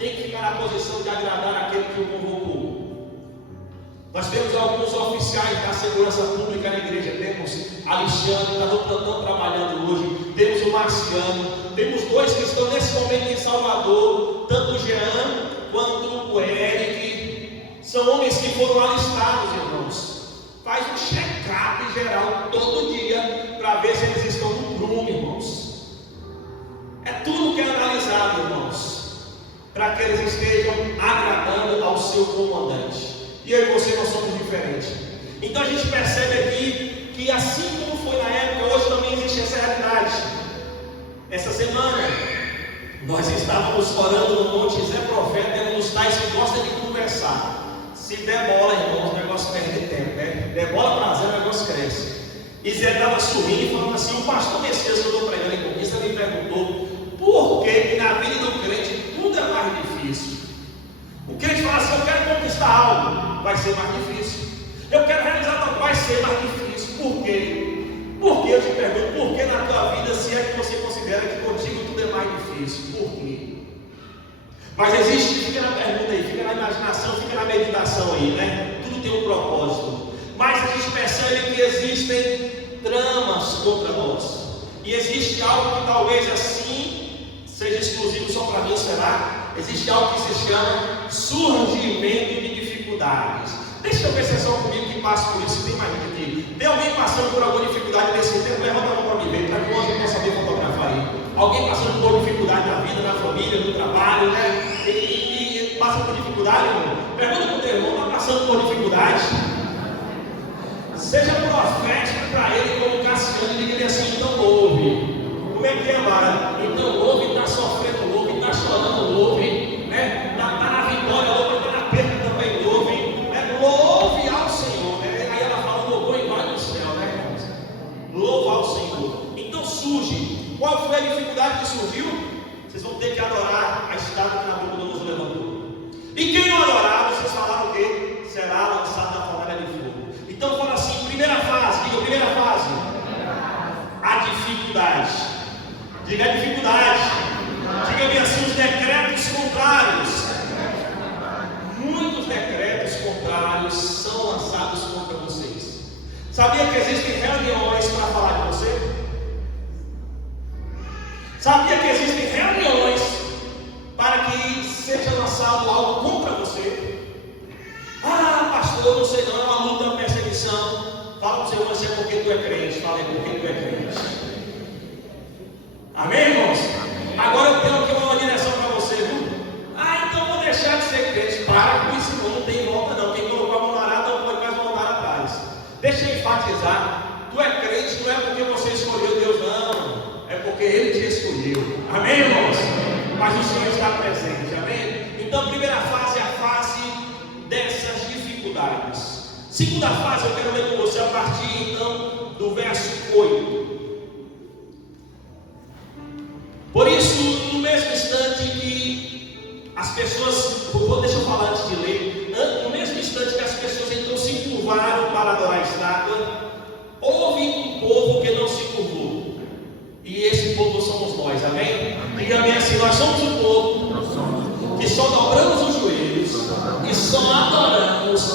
tem que ficar na posição de agradar aquele aquele que o convocou. Nós temos alguns oficiais da segurança pública na igreja. Temos Alexandre, que está no plantão trabalhando hoje. Temos o Marciano. Temos dois que estão nesse momento em Salvador, tanto o Jean quanto o Eric. São homens que foram alistados, irmãos. Faz um check-up geral todo dia para ver se eles estão no prumo, irmãos. É tudo que é analisado, irmãos, para que eles estejam agradando ao seu comandante. E eu e você não somos diferentes. Então a gente percebe aqui que assim como foi na época, hoje também existe essa realidade. Essa semana nós estávamos orando no Monte Zé Profeta, é um dos tais que gosta de conversar. Se der bola, irmãos, o negócio perde tempo, né? Der bola para Zé, o negócio cresce. E Zé estava sorrindo e falando assim: o pastor Messias que eu estou pregando em conquista me perguntou por que na vida do crente tudo é mais difícil. O crente fala assim: eu quero conquistar algo, vai ser mais difícil. Eu quero realizar algo, vai ser mais difícil. Por quê? Porque eu te pergunto, por que na tua vida, se é que você considera que contigo tudo é mais difícil? Por quê? Mas existe, fica na pergunta aí, fica na imaginação, fica na meditação aí, né? Tudo tem um propósito. Mas a gente percebe que existem tramas contra nós. E existe algo que talvez assim seja exclusivo só para mim, será? Existe algo que se chama surgimento de dificuldades. Deixa eu ver se é só comigo que passa por isso, tem mais gente aqui. Tem alguém passando por alguma dificuldade nesse tempo? Levanta a mão para mim ver, para que hoje eu possa saber fotografar aí. Alguém passando por dificuldade na vida, na família, no trabalho, né? E passa por dificuldade, irmão? Pergunta para o teu irmão, está passando por dificuldade? Seja profético para ele como Cassiano, e diga assim: então ouve. Como é que é, Mara? Então ouve, está sofrendo, ouve, está chorando, ouve, né? Está na vitória, ouve, está na perda também, ouve, né? Louve ao Senhor, né? Aí ela fala: louvor invade o céu, né, irmãos? Louva ao Senhor. Então surge. Qual foi a dificuldade que surgiu? Vocês vão ter que adorar a estátua que Nabucodonosor levantou. E quem não adorar, vocês falaram o quê? Será lançado na fornalha de fogo. Então fala assim: primeira fase, diga primeira fase. A dificuldade. Diga a dificuldade. Diga-me assim: os decretos contrários. Muitos decretos contrários são lançados contra vocês. Sabia que existem reuniões para falar de você? Sabia que existem reuniões para que seja lançado algo contra você? Ah, pastor, eu não sei não, é uma luta, uma perseguição. Fala para o Senhor, você é porque tu é crente. Fala aí, porque tu é crente. Amém, irmãos? Agora eu tenho aqui uma direção para você, viu? Ah, então vou deixar de ser crente. Para com isso, irmão, não tem volta não. Quem colocou a mão na arada não pode mais voltar atrás. Deixa eu enfatizar: tu é crente não é porque você escolheu Deus, não. É porque Ele te escolheu. Amém, irmãos? Mas o Senhor está presente. Amém? Então, a primeira fase é a fase dessas dificuldades. Segunda fase, eu quero ler com você a partir, então, do verso 8. Por isso, no mesmo instante que as pessoas... Deixa eu falar antes de ler. No mesmo instante que as pessoas, então, se curvaram para adorar a estátua, houve um povo que não se curvou. E esse povo somos nós, amém? Diga-me assim: nós somos um povo que só dobramos os joelhos e só adoramos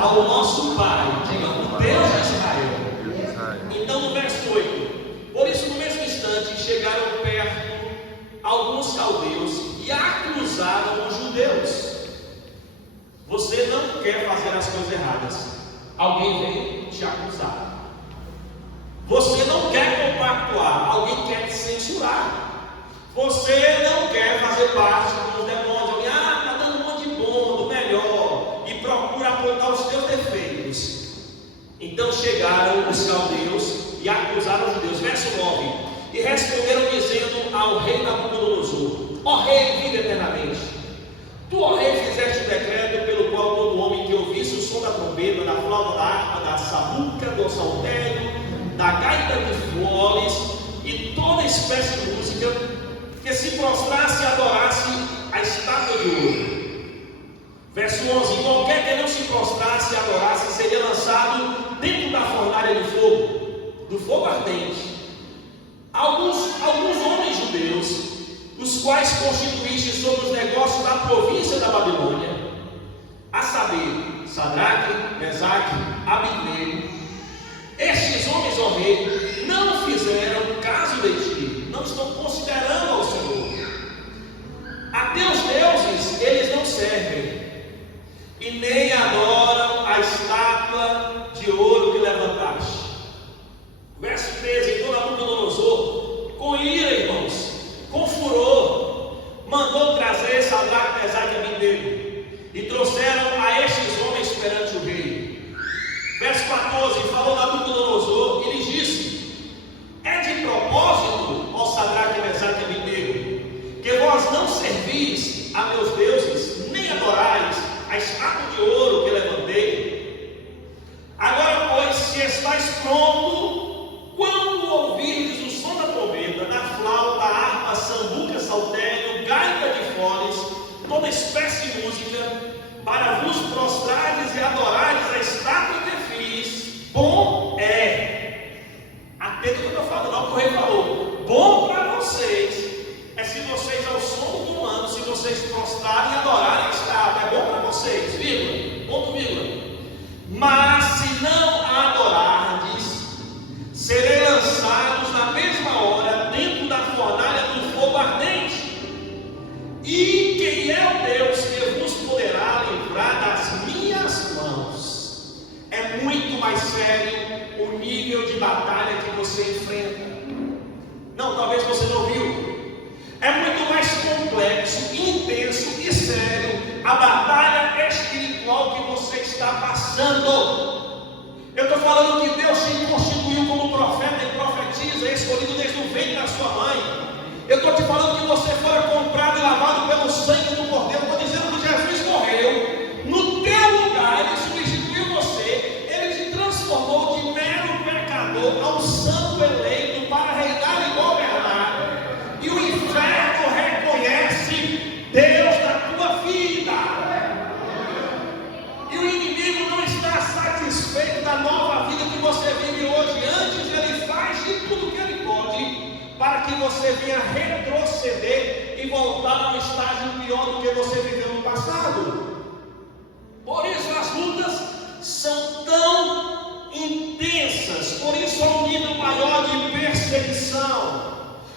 ao nosso Pai, diga, o Deus de Israel. Então no verso 8: por isso no mesmo instante chegaram perto alguns caldeus e acusaram os judeus. Você não quer fazer as coisas erradas, alguém vem te acusar. Você não quer compactuar, alguém quer te censurar. Você não quer fazer parte dos demônios. Alguém, está dando um monte de bom, do melhor, e procura apontar os teus defeitos. Então chegaram os caldeus e acusaram os judeus. Verso 9: e responderam dizendo ao rei Nabucodonosor: ó rei, vive eternamente. Tu, ó rei, fizeste o decreto pelo qual todo homem que ouvisse o som da trombeta, da flauta, da harpa, da sabuca, do saltério, da gaita de foles e toda espécie de música, que se prostrasse e adorasse a estátua de ouro. Verso 11: qualquer que não se prostrasse e adorasse seria lançado dentro da fornalha de fogo, do fogo ardente. Alguns homens judeus, os quais constituíste sobre os negócios da província da Babilônia, servem, e nem adoram a estátua de ouro que levantaste. Verso 13: então Nabucodonosor, com ira, irmãos, com furor, mandou trazer Sadraque, Mesaque e Abednego, e trouxeram a estes homens perante o rei. Verso 14: falou Nabucodonosor e lhes disse: é de propósito, ó Sadraque, Mesaque e Abednego, que vós não servis a meus deuses, nem adorais a estátua de ouro que levantei? Agora, pois, se estáis pronto, quando ouvirdes o som da trombeta, da flauta, harpa, sambuca, saltério, gaita de foles, toda espécie de música, para vos prostrares e adorares a estátua que fiz, bom é. Atento ao que eu estou falando, não, o rei falou. Bom para vocês é se vocês, ao som do ano, se vocês prostrarem e adorarem a estátua. É bom para vocês, vírgula, ponto, vírgula. Mas se não a adorardes, serei lançados na mesma hora dentro da fornalha do fogo ardente. E quem é o Deus que vos poderá livrar das minhas mãos? É muito mais sério o nível de batalha que você enfrenta. Não, talvez você não viu. É muito mais complexo, intenso e sério a batalha espiritual que você está passando. Eu estou falando que Deus te constituiu como profeta e profetiza, escolhido desde o ventre da sua mãe. Eu estou te falando que você foi comprado e lavado pelo sangue do Cordeiro. Estou dizendo que Jesus morreu no teu lugar, Ele substituiu você, Ele te transformou de mero pecador a um santo eleito para reinar e governar. E o inferno reconhece Deus na tua vida. E o inimigo não está satisfeito da nova vida que você vive hoje. Antes ele faz de tudo que ele pode para que você venha retroceder e voltar a um estágio pior do que você viveu no passado. Por isso as lutas são tão intensas, por isso há um nível maior de perseguição.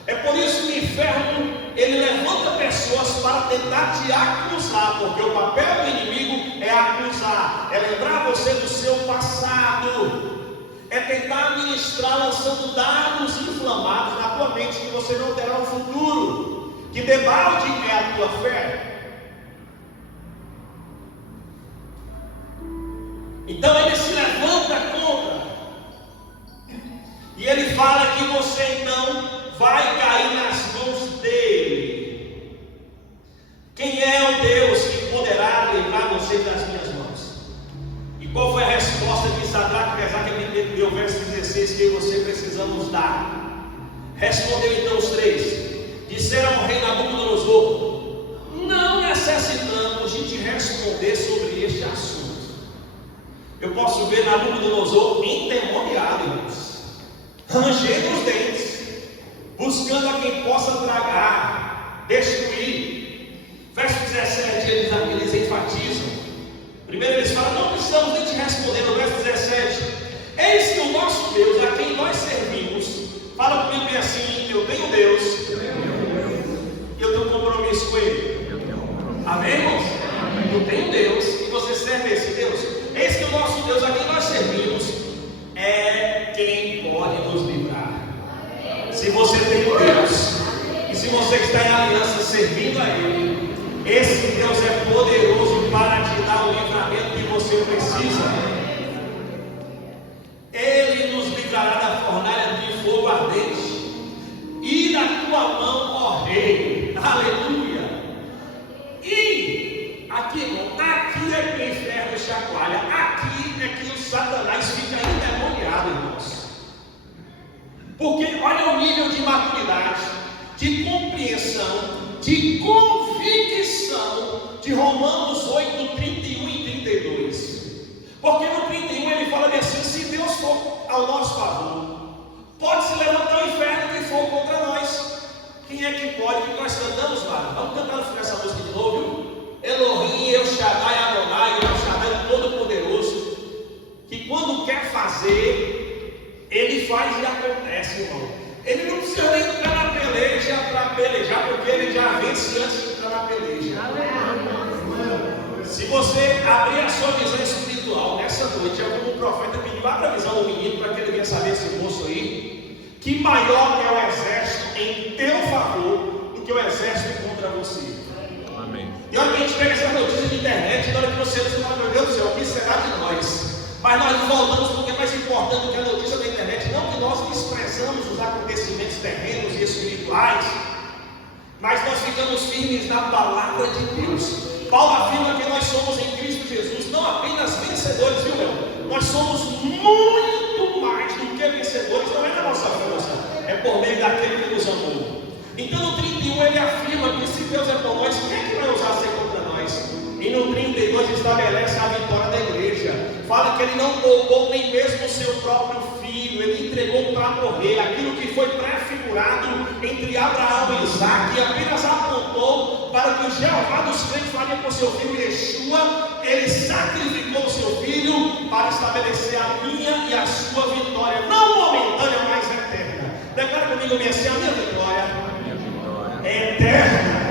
É por isso que o inferno, ele levanta pessoas para tentar te acusar, porque o papel do inimigo é acusar, é lembrar você do seu passado, é tentar ministrar lançando dados inflamados na tua mente que você não terá um futuro. Que debalde é a tua fé? Então ele se levanta contra, e ele fala que você então vai cair nas mãos dele. Quem é o Deus que poderá livrar você das minhas mãos? E qual foi a resposta que Sadraque, Mesaque e Abednego deu, verso 16, que você precisamos dar? Respondeu então os três, disseram ao rei Nabucodonosor: não necessitamos de te responder sobre este assunto. Eu posso ver Nabucodonosor endemoniado, irmãos, rangendo os dentes, buscando a quem possa tragar, destruir. Verso 17, eles enfatizam. Primeiro eles falam: não precisamos nem te responder. No verso 17, eis que o nosso Deus, a quem nós servimos, fala comigo bem assim: eu tenho Deus, e eu tenho um compromisso com Ele. Amém, irmãos? Eu tenho Deus, e você serve esse Deus. Eis que o nosso Deus, a quem nós servimos, é quem pode nos livrar. Se você tem Deus, e se você está em aliança servindo a Ele, esse Deus é poderoso para te dar o livramento que você precisa. Ele nos livrará da fornalha de fogo ardente, e da tua mão, ó Rei. Aleluia. E aqui é que o inferno chacoalha, aqui é que o Satanás fica endemoniado, irmãos. Porque olha o nível de maturidade, de compreensão, de convicção de Romanos 8, 31 e 32. Porque no 31 ele fala bem assim: se Deus for ao nosso favor, pode se levantar o inferno que for contra nós. Quem é que pode? Que nós cantamos lá. Vamos cantar no final essa música de novo, viu? Elohim, El Shaddai, Adonai, El Shaddai Todo-Poderoso, que quando quer fazer, Ele faz e acontece, irmão. Ele não precisa nem entrar na peleja para pelejar, porque Ele já vence antes de entrar na peleja. abrir a sua visão espiritual nessa noite, é como o profeta pediu, abra a visão do menino para que ele venha saber, esse moço aí, que maior é o exército em teu favor do que o exército contra você. Amém. E olha que a gente pega essa notícia de internet, na hora que você fala, meu Deus do céu, o que será de nós? Mas nós voltamos porque é mais importante do que a notícia da internet, não que nós desprezamos os acontecimentos terrenos e espirituais, mas nós ficamos firmes na palavra de Deus. Paulo afirma que nós somos em Cristo Jesus não apenas vencedores, viu meu? Nós somos muito mais do que vencedores, não é da nossa força, é por meio daquele que nos amou. Então no 31 ele afirma que se Deus é por nós, quem é que vai usar ser contra nós? E no 32 estabelece a vitória da igreja. Fala que ele não poupou nem mesmo o seu próprio filho, ele entregou para morrer. Aquilo que foi prefigurado entre Abraão e Isaac, e apenas apontou para que o Jeová dos crentes faria com seu filho Yeshua. Ele sacrificou o seu filho para estabelecer a minha e a sua vitória, não momentânea, mas eterna. Declara comigo, minha senhora, a minha vitória é eterna.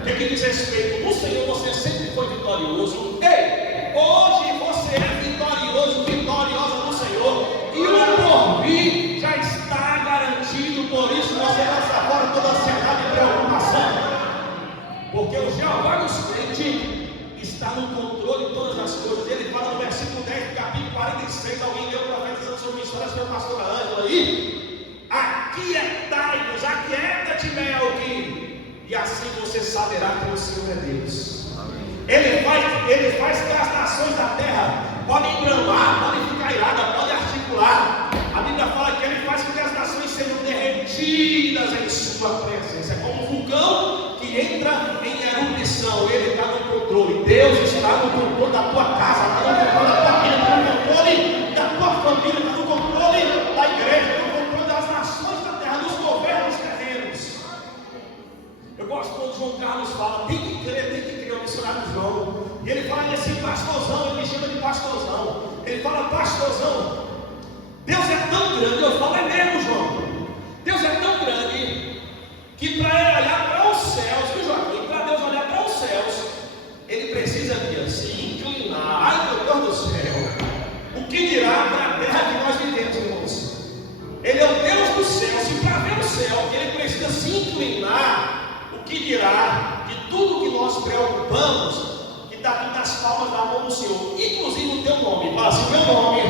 O que diz respeito? No Senhor você sempre foi vitorioso. Ei, hoje você é vitorioso, vitoriosa no Senhor. E o porvir já está garantido. Por isso você lança fora toda a ansiedade e preocupação. Porque o Jeová dos crentes está no controle de todas as coisas. Ele fala no versículo 10 do capítulo 46. Alguém deu profetizando sobre uma história, foi a pastora Ângela aí. Aquietai-vos, aquieta-te, Melqui. E assim você saberá que o Senhor é Deus. Ele faz que as nações da terra podem bramar, podem ficar iradas, podem articular. A Bíblia fala que ele faz com que as nações sejam derretidas em sua presença. É como um vulcão que entra em erupção. Ele está no controle. Deus está no controle da tua casa, está no controle da tua vida, está no controle da tua família, está no controle da igreja, está no controle das nações da terra, dos governos terrenos. Eu gosto quando João Carlos fala, tem que crer, o missionário João. E ele fala nesse pastorzão, ele me chama de pastorzão. Ele fala, pastorzão, Deus é tão grande, eu falo, é mesmo, João. Deus é tão grande que para ele olhar para os céus, viu, Joaquim? Para Deus olhar para os céus, ele precisa de se inclinar. Ai, meu Deus do céu, o que dirá para a terra que nós vivemos, irmãos? Ele é o Deus do céu. Se para ver o céu ele precisa se inclinar, o que dirá de tudo que nós preocupamos, que está aqui nas palmas da mão do Senhor, inclusive o teu nome? Fala assim, meu nome.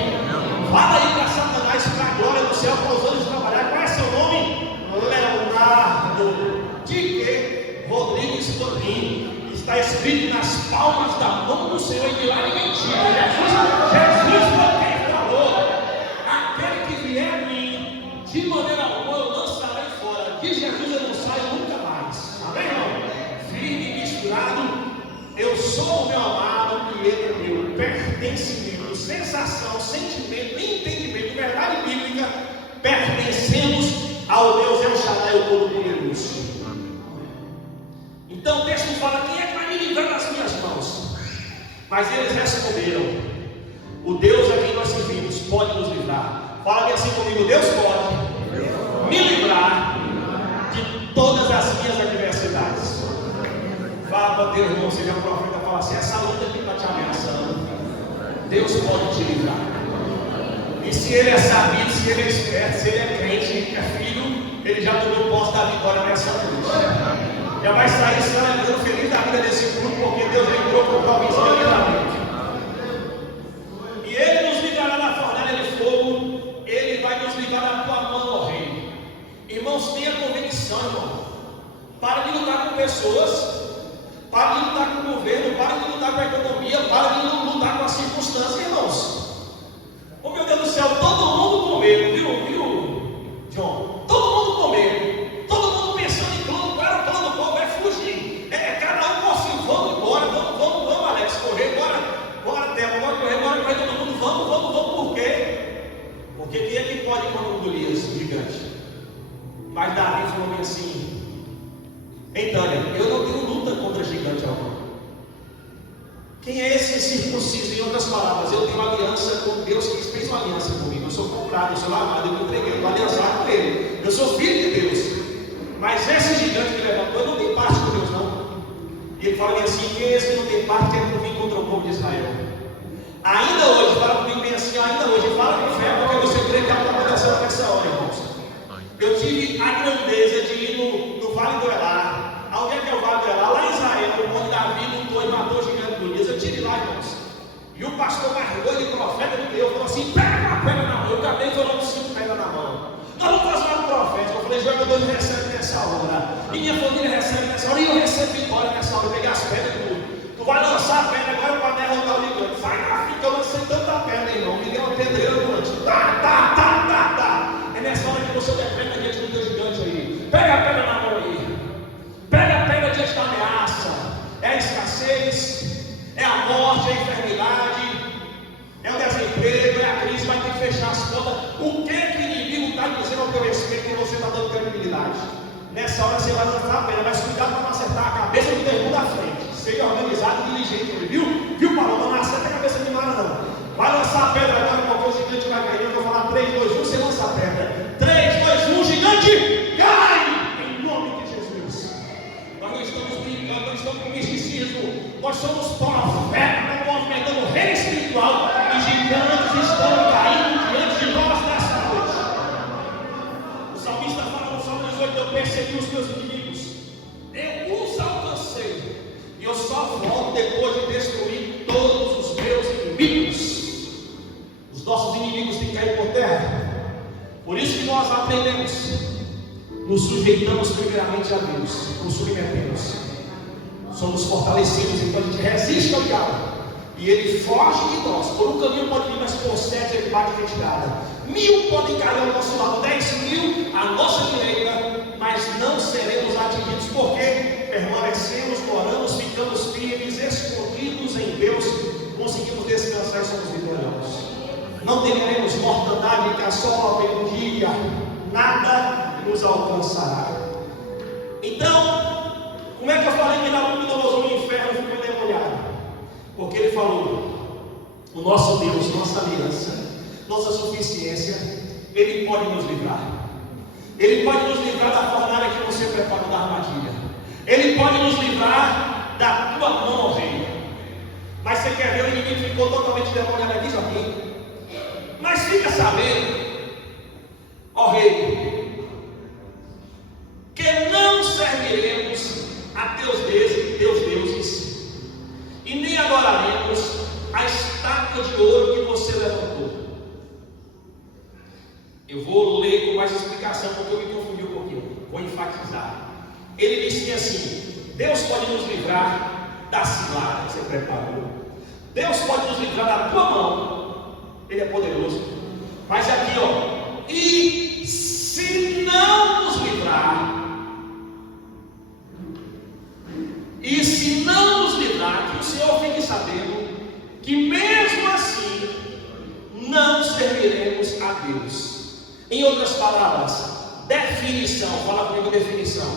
Fala aí para Satanás, para a glória do céu, para os anjos trabalhar. Qual é seu nome? Leonardo. De que? Rodrigo Estolim. Está escrito nas palmas da mão do Senhor, e de lá ninguém tira. Jesus foi quem falou: aquele que vier a mim, de maneira alguma eu lançarei fora. De Jesus eu não saio nunca mais. Amém, irmão? Firme e misturado, eu sou o meu amado e ele é meu. Pertencimento, sensação, sentimento, entendimento, verdade bíblica. Pertencemos ao Deus El Shaddai, o Todo-Poderoso. Então o texto fala: quem é que vai me livrar das minhas mãos? Mas eles responderam: o Deus a quem nós servimos pode nos livrar. Fala assim comigo: Deus pode me livrar de todas as minhas adversidades. Fala para Deus, irmão, seja profeta, fala assim: essa luta que está te ameaçando, Deus pode te livrar. E se ele é sabido, se ele é esperto, se ele é crente, que é filho, ele já tomou posse da vitória nessa noite. Já vai sair celebrando feliz da vida desse grupo, porque Deus entrou com o provisão e livramento. E ele nos livrará da fornalha de fogo, ele vai nos livrar da tua mão, ó rei. Irmãos, tenha convicção, irmão. Para de lutar com pessoas, para de lutar com o governo, para de lutar com a economia, para de lutar com as circunstâncias, irmãos. Oh, meu Deus do céu, todo mundo com medo, viu, John? Todo mundo com medo, todo mundo pensando em plano. Claro, o plano do povo é fugir. Cada um por si, vamos embora, vamos, Alex, correr, bora, Théo, bora correr, todo mundo, vamos, por quê? Porque quem é que pode ir contra o Golias, gigante? Mas Davi falou assim: então, eu não tenho luta contra gigante algum. Quem é esse circunciso? Em outras palavras, eu tenho aliança com Deus, que fez uma aliança comigo. Eu sou comprado, eu sou lavado, eu me entreguei, eu vou aliançar com Ele. Eu sou filho de Deus. Mas esse gigante que levantou, eu não tenho parte com Deus, não. E ele fala assim: quem é esse que não tem parte quer por vir contra o povo de Israel? Ainda hoje, fala comigo bem assim, ainda hoje, fala com fé, porque você crê que ela está acontecendo nessa hora, irmãos. Eu tive a grandeza de ir no Vale do Elá. Onde é que é o Vale do Elá? Lá em Israel, onde Davi lutou e matou o gigante do Golias. Eu tive lá, irmãos. E o pastor mais doido e profeta de Deus falou assim: pega uma pedra na mão. Eu acabei falando 5 pedras na mão. Nós vamos fazer uma profeta. Eu falei: João, Deus recebe nessa hora. E minha família recebe nessa hora. E eu recebo vitória nessa hora. Eu peguei as pedras do. Tu vai lançar a pedra agora para derrotar o gigante. Sai da fita, eu lancei tanta pedra, irmão. Me deu uma pedreira durante. Tá. É nessa hora que você defende diante do teu gigante aí. Pega a pedra na mão aí. Pega a pedra diante da ameaça. É a escassez, é a morte, é a enfermidade, é o desemprego, é a crise. Vai ter que fechar as portas. O que o inimigo está dizendo ao teu respeito que você está dando credibilidade? Nessa hora você vai lançar a pedra, mas cuidado para não acertar a cabeça do teu irmão da frente. Seja organizado e diligente, viu, Paulo? Não acerta a cabeça de Mara, não. Vai lançar a pedra agora, porque o gigante vai cair. Eu vou falar 3, 2, 1, você lança a pedra. 3, 2, 1, gigante cai! Em nome de Jesus. Nós não estamos brincando, nós estamos com misticismo. Nós somos profetas, movimentando o reino espiritual. E gigantes estão caindo diante de nós nessa noite. O salmista fala no Salmo 18: eu persegui os meus inimigos, eu os alcancei. E eu só volto depois de destruir todos os meus inimigos. Os nossos inimigos têm que cair por terra. Por isso que nós aprendemos, nos sujeitamos primeiramente a Deus, nos submetemos, somos fortalecidos, então a gente resiste ao diabo e ele foge de nós. Por um caminho pode vir, mas por 7 ele bate retirada. 1000 podem cair ao nosso lado, 10.000 à nossa direita, mas não seremos atingidos, porque permanecemos, oramos, ficamos firmes, escondidos em Deus, conseguimos descansar e somos vitoriosos. Não temeremos mortandade que assola o dia, nada nos alcançará. Então, como é que eu falei que Nabucodonosor no inferno ficou endemoniado? Porque ele falou: o nosso Deus, nossa aliança, nossa suficiência, ele pode nos livrar. Ele pode nos livrar da fornalha que você preparou, da armadilha. Ele pode nos livrar da tua mão, rei. Mas você quer ver, o inimigo ficou totalmente endemoniado aqui, Joaquim. Mas fica sabendo, ó rei, que não serviremos a teus deuses, e nem adoraremos a estátua de ouro que você levantou. Eu vou ler com mais explicação, porque eu me confundi um pouquinho. Vou enfatizar. Ele disse assim: Deus pode nos livrar da cilada que você preparou. Deus pode nos livrar da tua mão. Ele é poderoso. Mas aqui, ó, e se não nos livrar, que o Senhor fique sabendo que mesmo assim não serviremos a Deus. Em outras palavras, definição, fala comigo definição.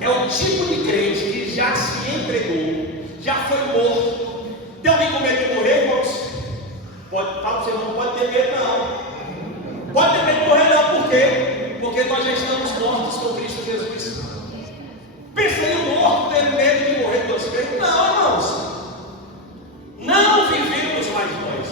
É o tipo de crente que já se entregou, já foi morto. Tem alguém com medo de morrer, irmãos? Fala para você, não pode ter medo, não. Pode ter medo de morrer, não. Por quê? Porque nós já estamos mortos com Cristo Jesus. Pensei em morto ter medo de morrer duas vezes? Não, irmãos. Não vivemos mais nós,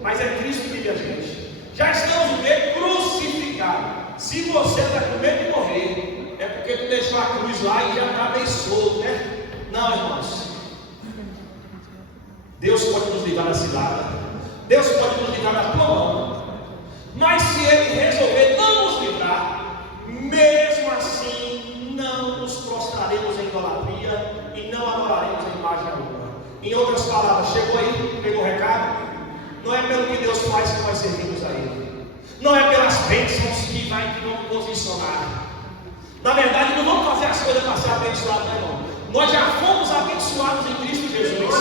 mas é Cristo que vive a gente. Já estamos no meio crucificado. Se você está com medo de morrer, é porque tu deixou a cruz lá e já está bem solto, né? Não, irmãos. Deus pode nos livrar da cilada. Deus pode nos livrar da tua mão. Mas se Ele resolver não nos livrar, mesmo assim não nos prostraremos em idolatria e não adoraremos a imagem alguma. Em outras palavras, chegou aí, pegou o recado? Não é pelo que Deus faz que nós servimos a Ele. Não é pelas bênçãos que vão posicionar. Na verdade, não vamos fazer as coisas para ser abençoados, não, irmão. Nós já fomos abençoados em Cristo Jesus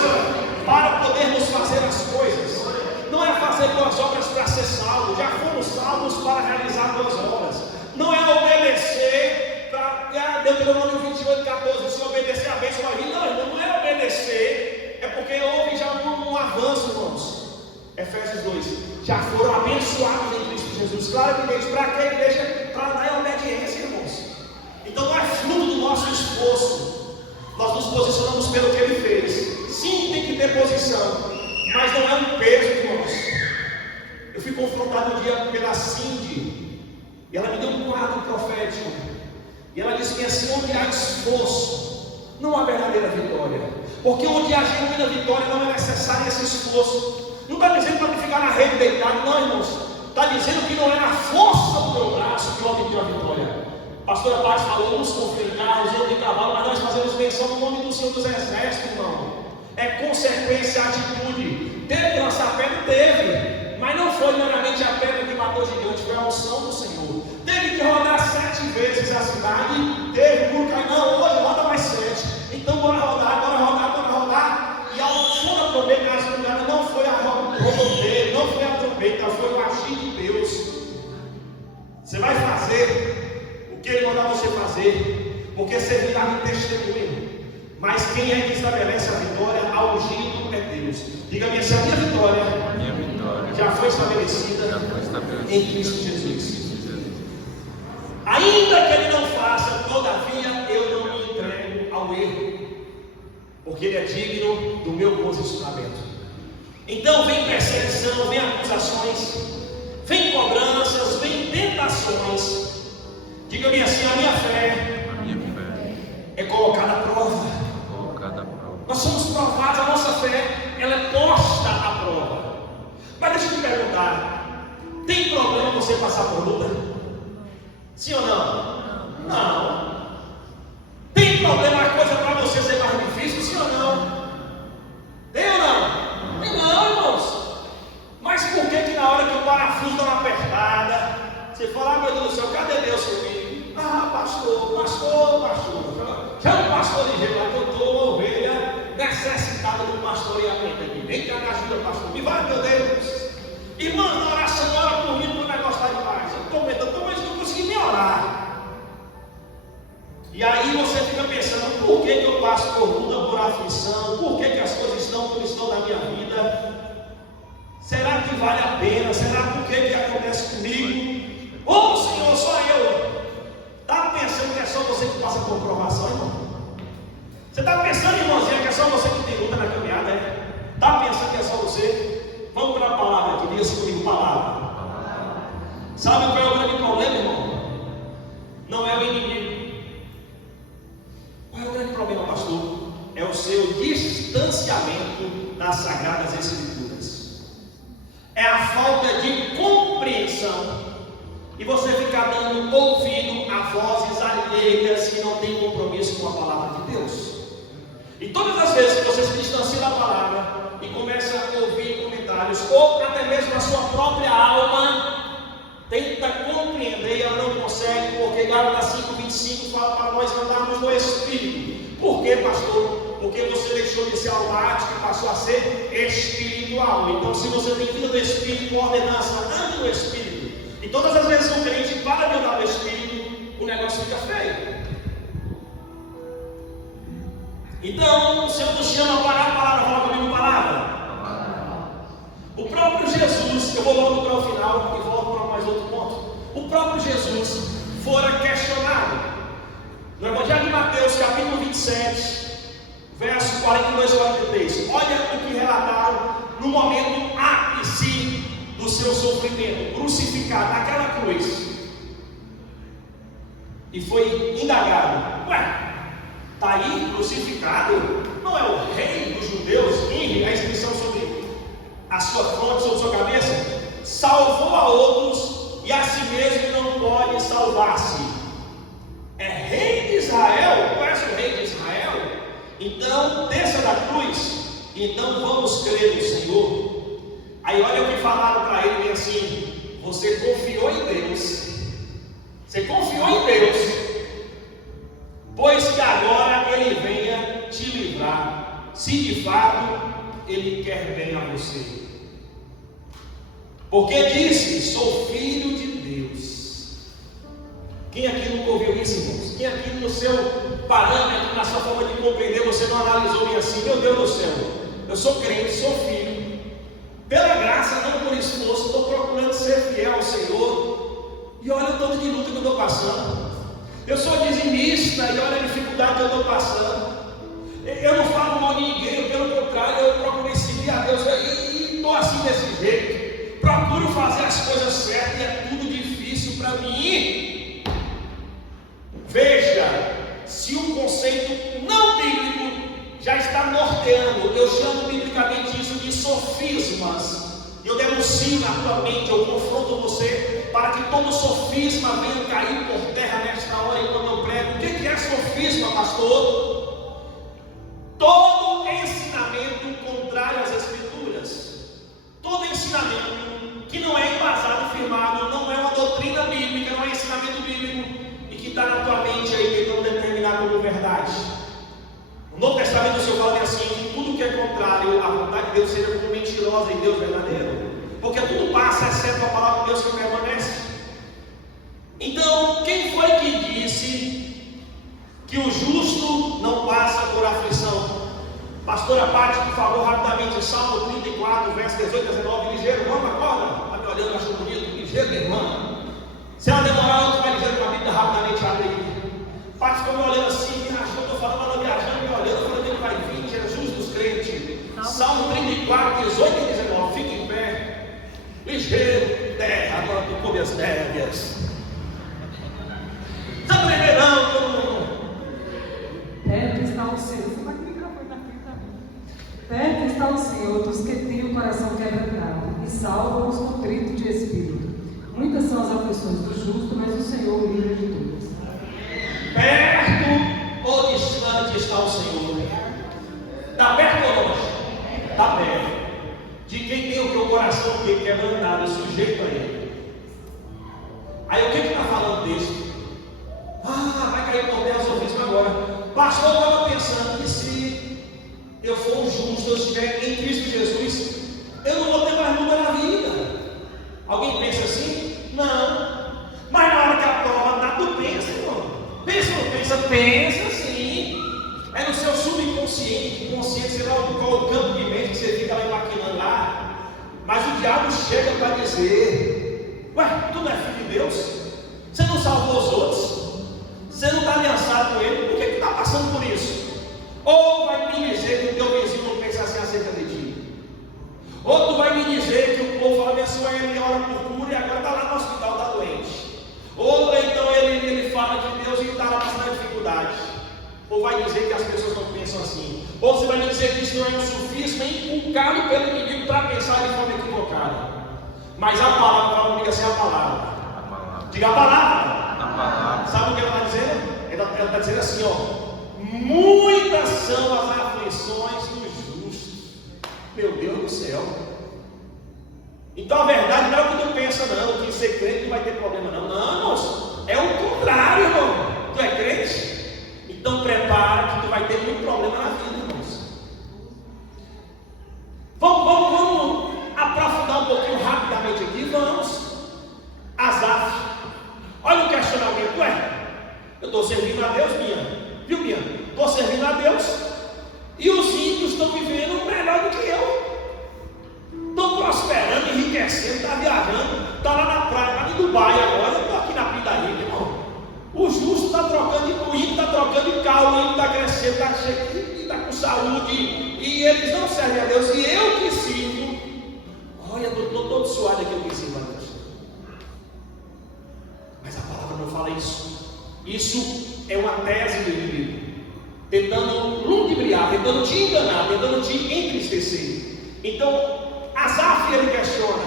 para podermos fazer as coisas. Não é fazer boas obras para ser salvo. Já fomos salvos para realizar boas obras. Não é obedecer para Deuteronômio 28, 14. Se obedecer a bênção vai vir. Não é obedecer. É porque houve já um avanço, irmãos. Efésios 2. Já foram abençoados em Cristo Jesus. Claramente, para que a igreja? Para dar obediência, irmãos. Então não é fruto do nosso esforço. Nós nos posicionamos pelo que Ele fez. Sim, tem que ter posição, mas não é um peso, irmãos. Eu fui confrontado um dia pela Cindy, e ela me deu um quadro profético, e ela disse que assim, onde há esforço, não há verdadeira vitória, porque onde há genuína vitória não é necessário esse esforço. Não está dizendo para ficar na rede deitado, não, irmãos. Está dizendo que não é na força do meu braço que eu obtenho a vitória. A pastora Paz falou, uns confiam em carros, outros em cavalo, mas nós fazemos menção no nome do Senhor dos Exércitos, irmão. É consequência, atitude. Teve que lançar a pedra? Teve. Mas não foi meramente a pedra que matou o gigante, foi a unção do Senhor. Teve que rodar 7 vezes a cidade? Teve. Por cair, não, hoje roda mais 7. Então bora rodar, bora rodar, bora rodar. E ao som da trombeta nas lugares não foi a roda dele, não foi a trombeta, foi o agir de Deus. Você vai fazer o que Ele mandar você fazer, porque servirá de testemunho. Mas quem é que estabelece a vitória ao ungido é Deus. Diga-me se a minha vitória já foi estabelecida em Cristo Jesus. Ainda que Ele não faça, todavia eu não me entrego ao erro, porque Ele é digno do meu posicionamento. Então vem perseguição, vem acusações, vem cobranças, vem tentações. Diga-me assim, a minha fé é colocada à prova. Nós somos provados, a nossa fé, ela é posta à prova. Mas deixa eu te perguntar, tem problema você passar por luta? Sim ou não? Não. Tem problema a coisa para você ser mais difícil? Sim ou não? Tem ou não? Tem não, irmãos. Mas por que na hora que o parafuso está apertada, você fala, ah, meu Deus do céu, cadê Deus comigo? Ah, pastor. Chama o pastor de jeito lá que eu estou ovelha necessitada do pastoreamento aqui. Vem cá, me ajuda, pastor. Me vai, meu Deus. Irmã, na oração, ora por mim, para o negócio está demais. Eu estou medando, mas não consegui nem orar. E aí você fica pensando, por que eu passo por luta, por aflição? Por que as coisas estão como estão na minha vida? Será que vale a pena? Será por que acontece comigo? Ô Senhor, só eu. Está pensando que é só você que passa por provação, irmão? Você está pensando, irmãozinha, que é só você que tem luta na caminhada, é? Está pensando que é só você? Vamos para a palavra aqui, diga-se comigo, palavra. Sabe qual é o grande problema, irmão? Não é o inimigo. Qual é o grande problema, pastor? É o seu distanciamento das Sagradas Escrituras. É a falta de compreensão. E você ficar dando ouvido a vozes alheias que não têm compromisso com a palavra de Deus. E todas as vezes que você se distancia da palavra e começa a ouvir comentários, ou até mesmo a sua própria alma tenta compreender e ela não consegue, porque Gálatas 5:25 fala para nós andarmos no Espírito. Por quê, pastor? Porque você deixou de ser almático e passou a ser espiritual. Então, se você tem vida do Espírito, ordenança, ande no Espírito. E todas as vezes que um crente para de andar no Espírito, o negócio fica feio. Então, o Senhor nos chama a parar a palavra, fala comigo palavra. O próprio Jesus, eu vou logo para o final e volto para mais outro ponto. O próprio Jesus fora questionado. No Evangelho de Mateus, capítulo 27, verso 42 e 43. Olha o que relataram no momento ápice do seu sofrimento, crucificado naquela cruz. E foi indagado: ué, está aí crucificado? Não é o rei dos judeus? E a inscrição sobre a sua fronte, sobre a sua cabeça? Salvou a outros e a si mesmo não pode salvar-se. É rei de Israel? Conhece o rei de Israel? Então desça da cruz. Então vamos crer no Senhor. Aí olha o que falaram para ele, bem assim: você confiou em Deus. Você confiou em Deus, pois que agora Ele venha te livrar, se de fato Ele quer bem a você. Porque disse: sou filho de Deus. Quem aqui nunca ouviu isso, irmãos? Quem aqui no seu parâmetro, na sua forma de compreender, você não analisou bem assim: meu Deus do céu, eu sou crente, sou filho, pela graça, não por esforço, estou procurando ser fiel ao Senhor. E olha o tanto de luta que eu estou passando. Eu sou dizimista e olha a dificuldade que eu estou passando. Eu não falo mal de ninguém, pelo contrário, eu procuro seguir a Deus e estou assim desse jeito. Procuro fazer as coisas certas e é tudo difícil para mim. Veja, se um conceito não bíblico já está norteando, eu chamo biblicamente isso de sofismas. Eu denuncio na tua mente, eu confronto você para que todo sofisma venha cair por terra nesta hora enquanto eu prego. O que é sofisma, pastor? Todo ensinamento contrário às Escrituras, todo ensinamento que não é embasado, firmado, não é uma doutrina bíblica, não é ensinamento bíblico e que está na tua mente aí tentando determinar como verdade. No Novo Testamento o Senhor fala assim, que tudo que é contrário à vontade de Deus seja como mentirosa em Deus verdadeiro, porque tudo passa, exceto a palavra de Deus que permanece. Então, quem foi que disse que o justo não passa por aflição? Pastora Paty, por favor, rapidamente, Salmo 34, verso 18 a 19, ligeiro, vamos, acorda, está me olhando, achou bonito, ligeiro, minha irmã. Se ela demorar, eu vai ligeiro com a Bíblia, rapidamente, abre aí. Paty ficou me olhando assim, viajou, estou falando, ela viajando, me olhando, falando que ele vai vir, Jesus dos crentes. Salmo 34, 18 e 19, fica em pé. Ligeiro, terra, agora tu come as névias. Não sabe beber não, todo mundo. Perto está o Senhor. Você vai clicar na frente também. Perto está o Senhor dos que têm o coração quebrantado e salva os contritos de espírito. Muitas são as aflições do justo, mas o Senhor o livra de todas. Perto ou distante está o Senhor? Está perto ou longe? Está perto. De quem tem o teu coração quebrantado, é sujeito a ele. Aí o que está falando o texto? Vai cair por terra sofisma agora. Pastor, eu estava pensando que se eu for justo, eu estiver em Cristo Jesus, eu não vou ter mais luta na vida. Alguém pensa assim? Não. Mas na hora que a prova dá, tu pensa, irmão. Pensa ou não pensa? Pensa sim. É no seu subconsciente, consciente, sei lá qual o campo de mente que você fica lá maquinando lá. Mas o diabo chega para dizer: ué, tu não é filho de Deus? Você não salvou os outros? Você não está aliançado com ele? Por que está passando por isso? Ou vai me dizer que o teu vizinho não pensa assim acerca de ti? Ou tu vai me dizer que o povo abençoa ele, ora por cura e agora está lá no hospital, está doente? Ou então ele fala de Deus e está lá passando dificuldade? Ou vai dizer que as pessoas não pensam assim? Ou você vai me dizer que isso não é um sofisma inculcado pelo inimigo para pensar de forma equivocada? Mas a palavra, fala comigo assim, a palavra. Diga a palavra. Sabe o que ela está dizendo? Ela está dizendo assim, ó: muitas são as aflições dos justos. Meu Deus do céu. Então a verdade não é o que tu pensa, não. Que ser crente não vai ter problema, não. Não, moço. É o contrário, irmão. Tu é crente? Então prepara que tu vai ter muito problema na vida, irmãos. Vamos aprofundar um pouquinho rapidamente aqui. Vamos. Asaf. Olha o questionamento. Ué, eu estou servindo a Deus, Bia. Viu, Bia? Estou servindo a Deus e os ímpios estão vivendo melhor do que eu. Estão prosperando, enriquecendo, estão viajando. Está lá na praia, lá em Dubai agora. Eu estou aqui na Pindaíba, irmão. O justo está trocando, o ímpio está trocando de carro, o ímpio está crescendo, está cheio, está com saúde. E eles não servem a Deus. E eu que sirvo. Olha, eu estou todo suado aqui, eu que sirvo a Deus. Mas a palavra não fala isso. Isso é uma tese do inimigo, tentando ludibriar, tentando te enganar, tentando te entristecer. Então, Asaf ele questiona.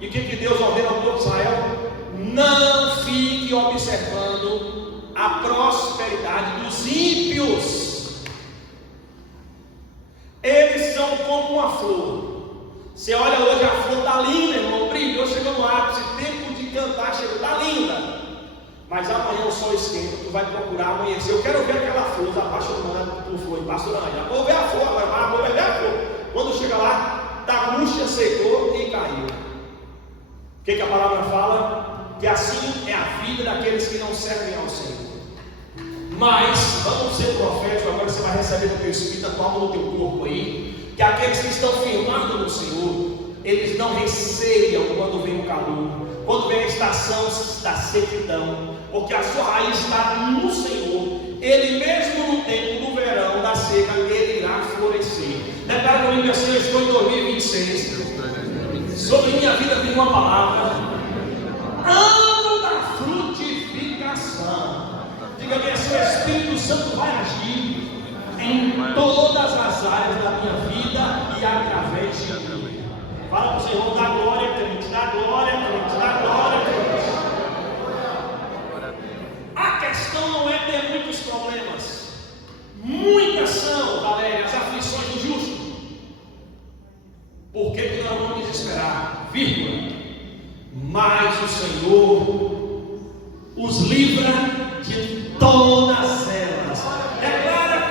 E o que Deus ordena ao povo de Israel? Não fique observando a prosperidade dos ímpios. Eles são como uma flor. Você olha hoje, a flor está linda, irmão, brilhou, chegou no ápice, tempo de cantar, chegou, está linda. Mas amanhã o sol esquenta, tu vai procurar amanhecer. Eu quero ver aquela flor, apaixonada por flor, pastor Ana. Vou ver a flor agora, vou ver a flor. Quando chega lá, da murcha secou e caiu. O que a palavra fala? Que assim é a vida daqueles que não servem ao Senhor. Mas, vamos ser proféticos, agora você vai receber do teu espírito, toma no teu corpo aí, que aqueles que estão firmados no Senhor, eles não receiam quando vem o calor, quando vem a estação da sequidão, porque a sua raiz está no Senhor. Ele mesmo no tempo do verão, da seca, seca, ele irá florescer. Declara comigo assim: eu estou em 2026. Sobre minha vida vem uma palavra: ano da frutificação. Diga bem assim: o Espírito Santo vai agir em todas as áreas da minha vida e através de mim. Fala para o Senhor: dá glória, crente, dá glória, crente, dá glória, crente. A questão não é ter muitos problemas. Muitas são, Valéria, as aflições do justo. Por que nós vamos desesperar? Vírgula. Mas o Senhor os livra de todas elas. Declara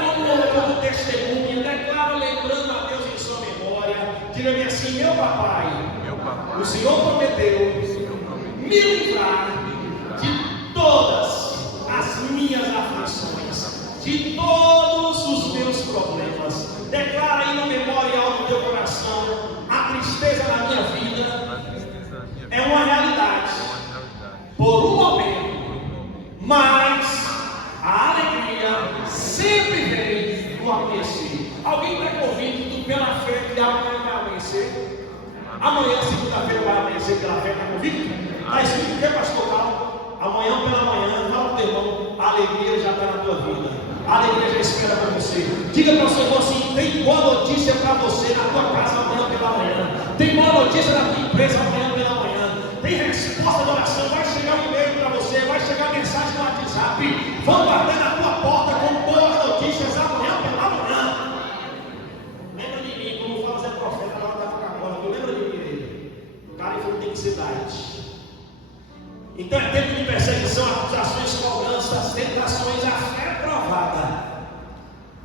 como testemunha, declara lembrando a Deus em sua memória. Diga-me assim: meu papai, o Senhor prometeu me livrar de todas as minhas aflições, de todos os meus problemas. Declara aí na memória do teu coração: a tristeza na minha vida é uma realidade por um momento, mas a alegria sempre vem no amanhecer. Alguém está convicto pela fé que amanhã vai amanhecer? Amanhã, segunda-feira, vai amanhecer pela fé, está convicto? Está escrito o que, pastor Paulo? Amanhã pela manhã, fala para o teu irmão: a alegria já está na tua vida, a alegria já espera para você. Diga para o seu irmão assim: tem boa notícia para você na tua casa amanhã pela manhã, tem boa notícia na tua empresa amanhã pela manhã, tem resposta de oração, vai chegar um e-mail para você, vai chegar mensagem no WhatsApp, vão bater na tua porta com boas notícias amanhã pela manhã. Lembra de mim, como fala Zé Profeta na hora da Coca-Cola, tu lembra de mim aí? O cara foi intensidade. Então é tempo de perseguição, acusações, cobranças, tentações, a fé é provada.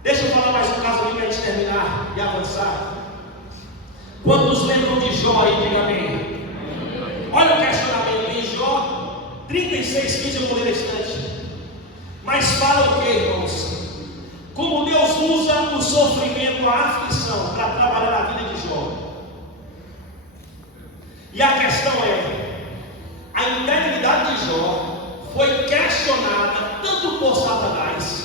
Deixa eu falar mais um caso aqui para a gente terminar e avançar. Quantos lembram de Jó aí? Diga amém. Olha o questionamento em Jó 36:15, eu vou ler instante. Mas fala o que, irmãos? Como Deus usa o sofrimento, a aflição para trabalhar na vida de Jó. E a questão é: a integridade de Jó foi questionada tanto por Satanás,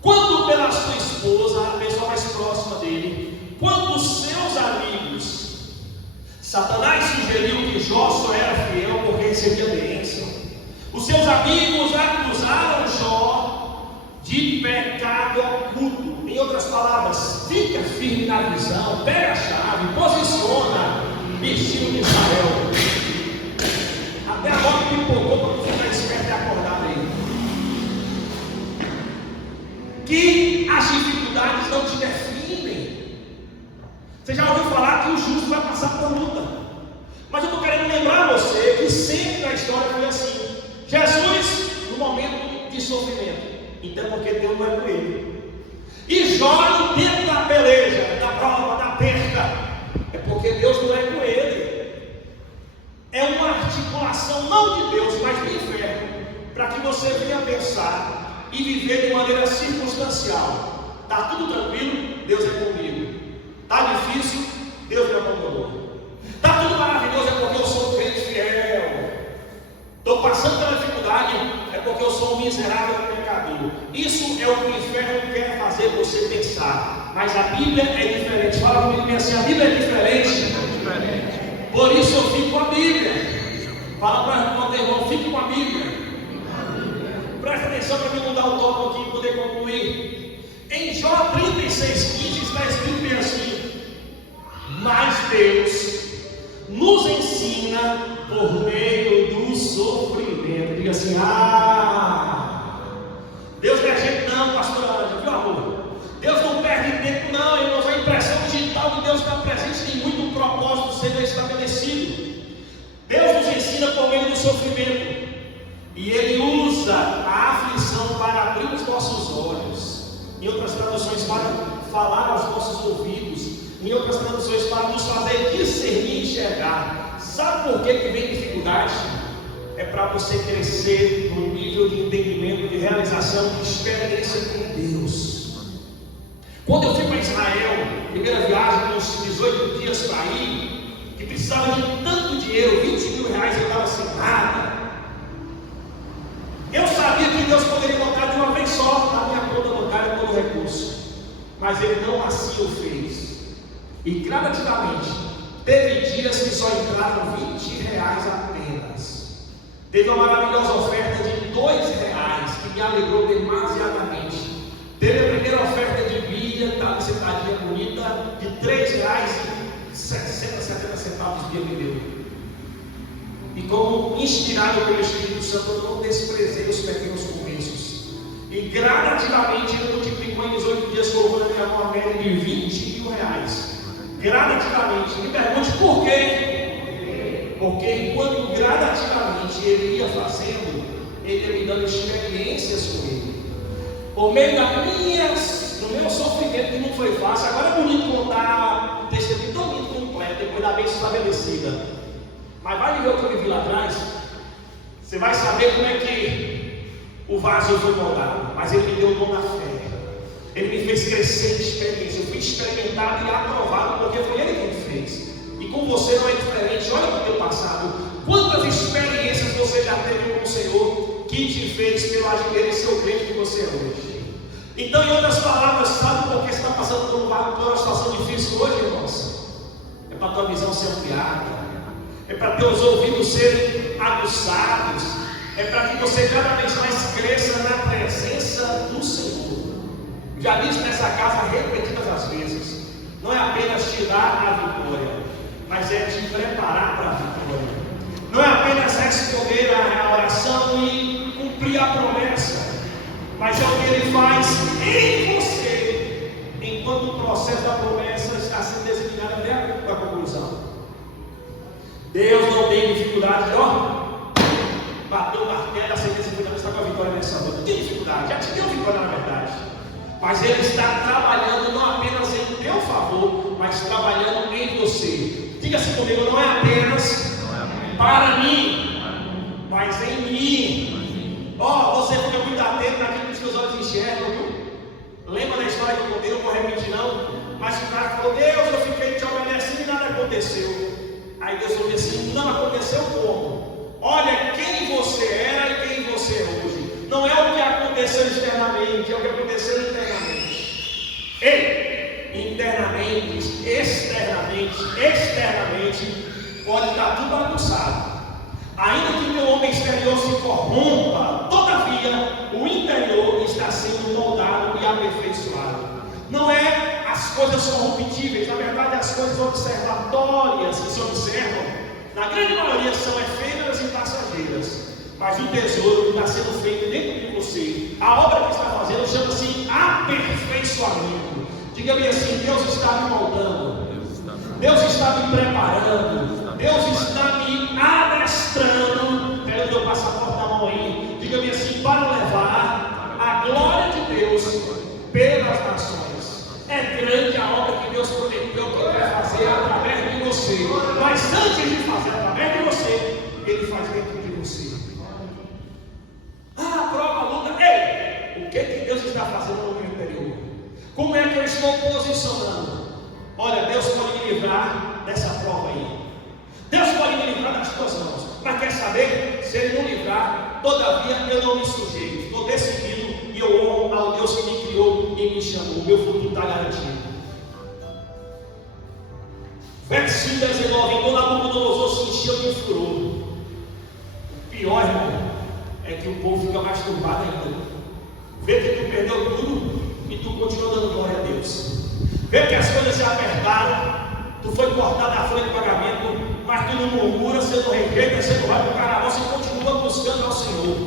quanto pela sua esposa, a pessoa mais próxima dele, quanto seus amigos. Satanás sugeriu que Jó só era fiel porque recebia bênção. Os seus amigos acusaram Jó de pecado oculto. Em outras palavras, fica firme na visão, pega a chave, posiciona, vestido de Israel. Até agora pipocou para você ficar esperto e acordado aí. Que as dificuldades não te definem. Você já ouviu falar que o justo vai passar por luta. Mas eu estou querendo lembrar você que sempre na história foi assim. Jesus, no momento de sofrimento. Então porque Deus não é com ele. E Jó, no tempo da peleja, da prova, da perca, é porque Deus não é com ele. É uma articulação não de Deus, mas do inferno, para que você venha pensar e viver de maneira circunstancial. Está tudo tranquilo? Deus é comigo. Está difícil? Deus me abandonou. Está tudo maravilhoso? É porque eu sou um crente fiel. Estou passando pela dificuldade? É porque eu sou um miserável pecador. Isso é o que o inferno quer fazer você pensar. Mas a Bíblia é diferente. Fala comigo assim: a Bíblia é diferente. Por isso eu fico com a Bíblia. Fala para o irmão: fique com a Bíblia. Presta atenção para mim mudar o toque aqui e poder concluir. Em Jó 36:15 está escrito bem assim: mas Deus nos ensina por meio do sofrimento. Diga assim: Deus não é gente não, pastor Ângelo, viu amor? Deus não perde tempo não, irmãos. A impressão digital de Deus está presente, tem muito propósito sendo estabelecido. Deus nos ensina por meio do sofrimento. E Ele usa a aflição para abrir os nossos olhos. Em outras traduções, para falar aos nossos ouvidos. Em outras traduções, para nos fazer discernir e enxergar. Sabe por que vem dificuldade? É para você crescer no nível de entendimento, de realização, de experiência com Deus. Quando eu fui para Israel, primeira viagem, uns 18 dias para ir, que precisava de tanto dinheiro, 20 mil reais, eu estava sem nada. Eu sabia que Deus poderia botar de uma vez só na minha conta bancária todo o recurso. mas Ele não assim o fez. E gradativamente, teve dias que só entraram R$20 apenas. Teve uma maravilhosa oferta de R$2, que me alegrou demasiadamente. Teve a primeira oferta de milha, tá, sentadinha bonita, de R$3,70 dia me deu. E como inspirado pelo Espírito Santo, eu não desprezei os pequenos começos. E gradativamente ele multiplicou em 18 dias, colocando uma média de R$20 mil. Gradativamente. Me pergunte por quê? Porque enquanto gradativamente ele ia fazendo, ele ia me dando experiências com ele. Por meio do meu sofrimento, que não foi fácil. Agora é bonito contar o testemunho tão lindo completo, depois da bênção estabelecida. Mas vai ver o que eu vivi lá atrás. Você vai saber como é que o vaso foi moldado. Mas ele me deu o dom da fé. Ele me fez crescer em experiência. Eu fui experimentado e aprovado, porque foi ele quem fez. E com você não é diferente. Olha para o teu passado. Quantas experiências você já teve com o Senhor que te fez pelo agir dele ser o crente que você é hoje? Então, em outras palavras, sabe por que você está passando por uma situação difícil hoje, irmãos? É para a tua visão ser ampliada. É para teus ouvidos serem aguçados. É para que você cada vez mais cresça na presença do Senhor. Já disse nessa casa repetidas as vezes, não é apenas te dar a vitória, mas é te preparar para a vitória. Não é apenas responder a oração e cumprir a promessa, mas é o que Ele faz em você, enquanto o processo da promessa está sendo designado até a conclusão. Deus não tem dificuldade, bateu o martelo, a sentença foi está com a vitória nessa noite. Não tem dificuldade, já te deu vitória na verdade. Mas Ele está trabalhando não apenas em teu favor, mas trabalhando em você. Diga-se comigo, não é apenas para mim, mas em mim. Você fica muito atento naquilo que os teus olhos enxergam, viu? Lembra da história que eu contei? Não vou repetir não. Mas o cara falou, Deus, eu fiquei te obedecendo e nada aconteceu. Aí Deus falou assim, não aconteceu como? Olha quem você era e quem você é hoje. Não é o que aconteceu externamente, é o que aconteceu internamente. Internamente, externamente, pode estar tudo bagunçado. Ainda que o meu homem exterior se corrompa, todavia, o interior está sendo moldado e aperfeiçoado. Não é as coisas corruptíveis, na verdade, as coisas observatórias que se observam, na grande maioria são efêmeras e passageiras. Mas o tesouro que está sendo feito dentro de você, a obra que está fazendo, chama-se aperfeiçoamento. Diga-me assim, Deus está me moldando, Deus está me preparando, Deus está me adestrando. Pega o teu passaporte na mão aí. Diga-me assim, para levar a glória de Deus pelas nações. É grande a obra que Deus prometeu que Ele vai fazer através de você. Mas antes de fazer através de você, Ele faz dentro de você. Prova, luta. O que Deus está fazendo no meu interior? Como é que eu estou posicionando? Olha, Deus pode me livrar dessa prova aí. Deus pode me livrar das tuas mãos. Mas quer saber? Se Ele não livrar, todavia eu não me sujeito. Estou decidido e eu honro ao Deus que me criou e me chamou. O meu futuro está garantido. Versículo 19. Então Nabucodonosor se encheu de furor. O pior, irmão, é que o povo fica mais turbado ainda. Vê que tu perdeu tudo e tu continua dando glória a Deus. Vê que as coisas se apertaram, tu foi cortado a folha de pagamento, mas tu não murmura, você não rejeita, você não vai para o carnaval, você continua buscando ao Senhor.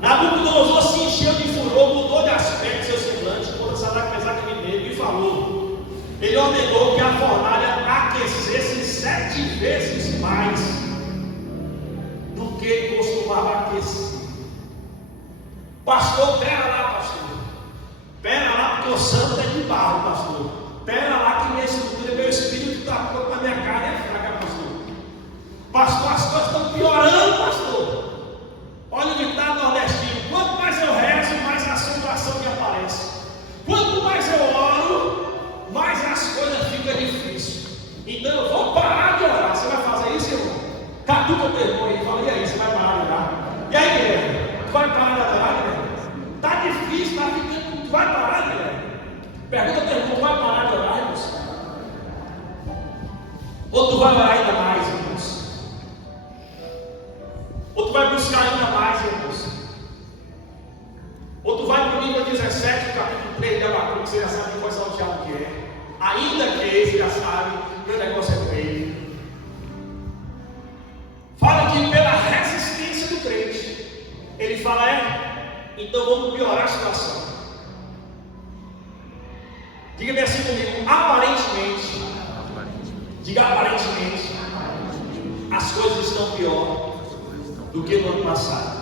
Nabucodonosor se encheu de furor, mudou de aspecto seu semblante, contra Sadraque, Mesaque e Abednego, e falou. Ele ordenou que a fornalha aquecesse 7 vezes mais do que costumava aquecer. Pastor, pera lá, pastor. Pera lá, porque o santo é de barro, pastor. Pera lá que minha estrutura, meu espírito está pronto, a minha carne é fraca, pastor. Pastor, as coisas estão piorando, pastor. Olha o ditado nordestino. Quanto mais eu rezo, mais a assombração me aparece. Quanto mais eu oro, mais as coisas ficam difíceis. Então eu vou parar de orar. Você vai fazer isso, irmão? Catuca o teu irmão aí, fala, e aí, você vai parar de orar? E aí, guerreiro? Tu vai parar de orar, guerreiro? Está difícil, está ficando, tu vai parar? Pergunta teu irmão, vai parar de orar, irmãos? Ou tu vai orar ainda mais, irmãos? Ou tu vai buscar ainda mais, irmãos? Ou tu vai para o nível 17, capítulo 3 de Abacuque, você já sabe qual é o diabo que é. Ainda que você já sabe que o negócio é feio. Fala que pela resistência do crente, ele fala, então vamos piorar a situação. Diga-me assim comigo, aparentemente, diga aparentemente, as coisas estão pior do que no ano passado.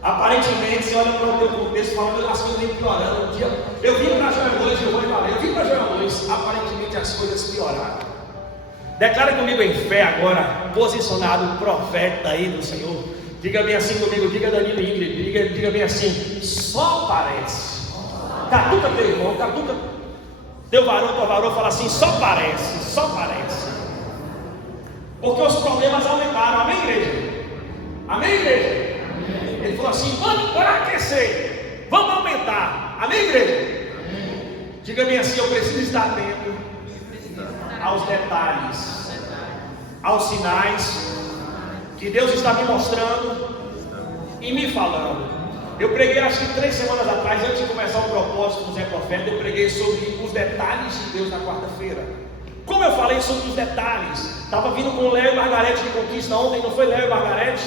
Aparentemente, você olha para o teu contexto e fala, as coisas vêm piorando. Um dia, eu vim para Joel 2, eu vou em Valer, eu vim para Joel 2, aparentemente as coisas pioraram. Declara comigo em fé agora, posicionado, profeta aí do Senhor. Diga bem assim comigo, diga Danilo e Ingrid, diga bem assim, só parece. Catuca teu irmão, catuca teu varão, fala assim, só parece, só parece. Porque os problemas aumentaram, amém, igreja? Amém, igreja? Ele falou assim, vamos aquecer, vamos aumentar, amém, igreja? Diga bem assim, eu preciso estar atento aos detalhes, aos sinais que Deus está me mostrando e me falando. Eu preguei acho que 3 semanas atrás, antes de começar o propósito do Zé Profeta, eu preguei sobre os detalhes de Deus na quarta-feira. Como eu falei sobre os detalhes, estava vindo com o Léo e Margarete de Conquista ontem, não foi Léo e Margarete?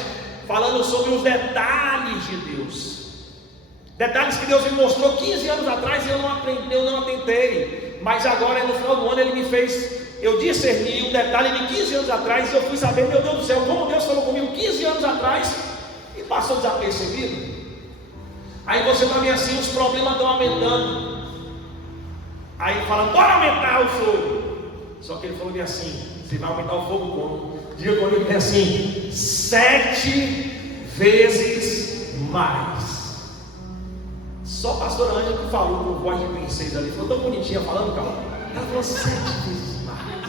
Falando sobre os detalhes de Deus. Detalhes que Deus me mostrou 15 anos atrás e eu não atentei. Mas agora no final do ano ele me fez, eu discerni um detalhe de 15 anos atrás e eu fui saber, meu Deus do céu, como Deus falou comigo 15 anos atrás e passou desapercebido. Aí você está vendo assim, os problemas estão aumentando. Aí fala, bora aumentar o fogo. Só que ele falou bem assim, você vai aumentar o fogo como? Diga comigo bem assim, 7 vezes mais. Só a pastora Ângela que falou com voz de princesa ali, ficou tão bonitinha falando, calma. Ela falou 7 vezes mais.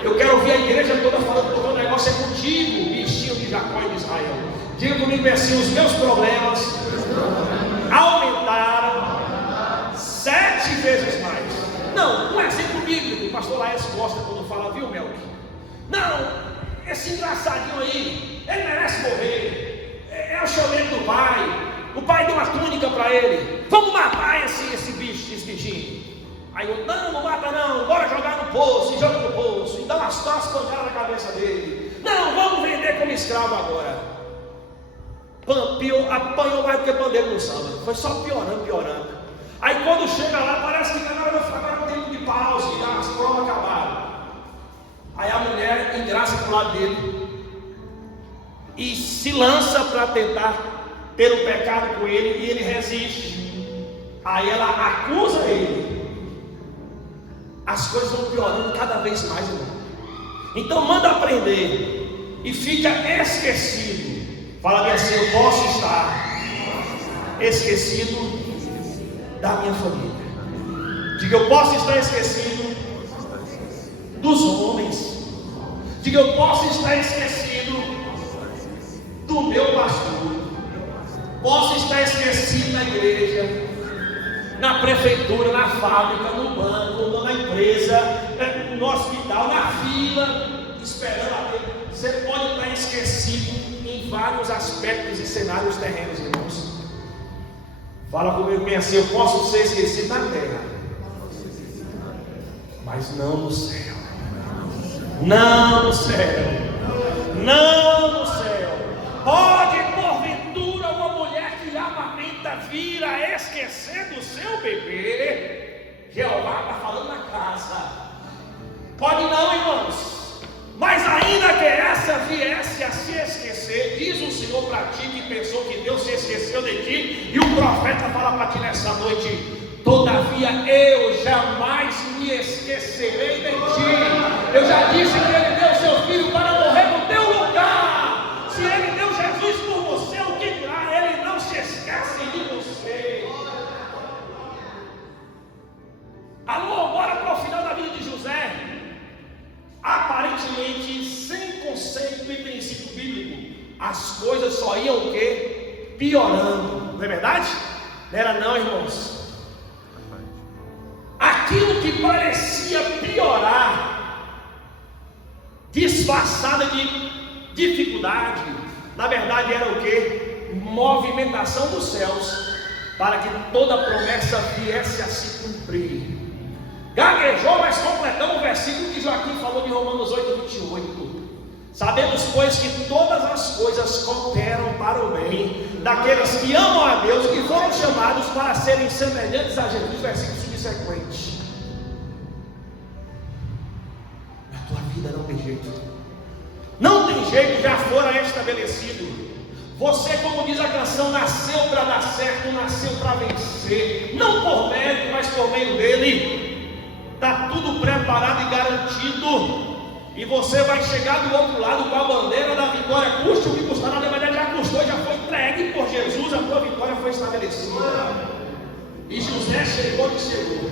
Eu quero ouvir a igreja toda falando, porque o negócio é contigo, bichinho de Jacó e de Israel. Diga comigo bem assim, os meus problemas aumentaram 7 vezes mais. Não, um exemplo bíblico, o pastor Laércio gosta quando fala, viu, Melk? Não, esse engraçadinho aí, ele merece morrer. É o chorento do pai. O pai deu uma túnica para ele. Vamos matar esse bicho, esse bichinho. Aí eu, não mata não, bora jogar no poço, e joga no poço, e dá umas pancadas na cabeça dele. Não, vamos vender como escravo agora. Apanhou mais do que pandeiro no samba. Foi só piorando. Aí quando chega lá, parece que agora vai ficar um tempo de pausa, e as provas acabaram. Aí a mulher engraça para o lado dele e se lança para tentar ter o pecado com ele, e ele resiste. Aí ela acusa ele. As coisas vão piorando cada vez mais, irmão. Então manda aprender e fica esquecido. Fala bem assim, eu posso estar esquecido da minha família. Diga, eu posso estar esquecido dos homens. Diga, eu posso estar esquecido do meu pastor. Posso estar esquecido na igreja, na prefeitura, na fábrica, no banco, na empresa, no hospital, na fila, esperando a Deus. Você pode estar esquecido em vários aspectos e cenários terrenos, irmãos. Fala comigo bem assim, eu posso ser esquecido na terra, mas não no céu. Não no céu. Não no céu. Pode porventura uma mulher que amamenta vir a esquecer do seu bebê? Jeová está falando na casa. Pode não, irmãos. Mas ainda que essa viesse a se esquecer, diz o Senhor para ti que pensou que Deus se esqueceu de ti, e o profeta fala para ti nessa noite: todavia eu jamais me esquecerei de ti. Eu já disse que Ele deu seu Filho para morrer no teu lugar. Se Ele deu Jesus por você, o que dirá? Ele não se esquece de você. Alô, bora para o final da vida de José. Aparentemente, sem conceito e princípio bíblico, as coisas só iam o quê? Piorando. Não é verdade? Não era não, irmãos. disfarçada de dificuldade, na verdade era o que? Movimentação dos céus, para que toda promessa viesse a se cumprir. Gaguejou, mas completamos o versículo que Joaquim falou de Romanos 8:28. Sabemos, pois, que todas as coisas cooperam para o bem daqueles que amam a Deus, que foram chamados para serem semelhantes a Jesus. Versículo subsequente. Na tua vida não tem jeito. Não tem jeito, já fora estabelecido. Você, como diz a canção, nasceu para dar certo, nasceu para vencer. Não por mérito, mas por meio dele. Está tudo preparado e garantido. E você vai chegar do outro lado com a bandeira da vitória, custe o que custar. Na verdade já custou, já foi entregue por Jesus, a tua vitória foi estabelecida. E José chegou e chegou.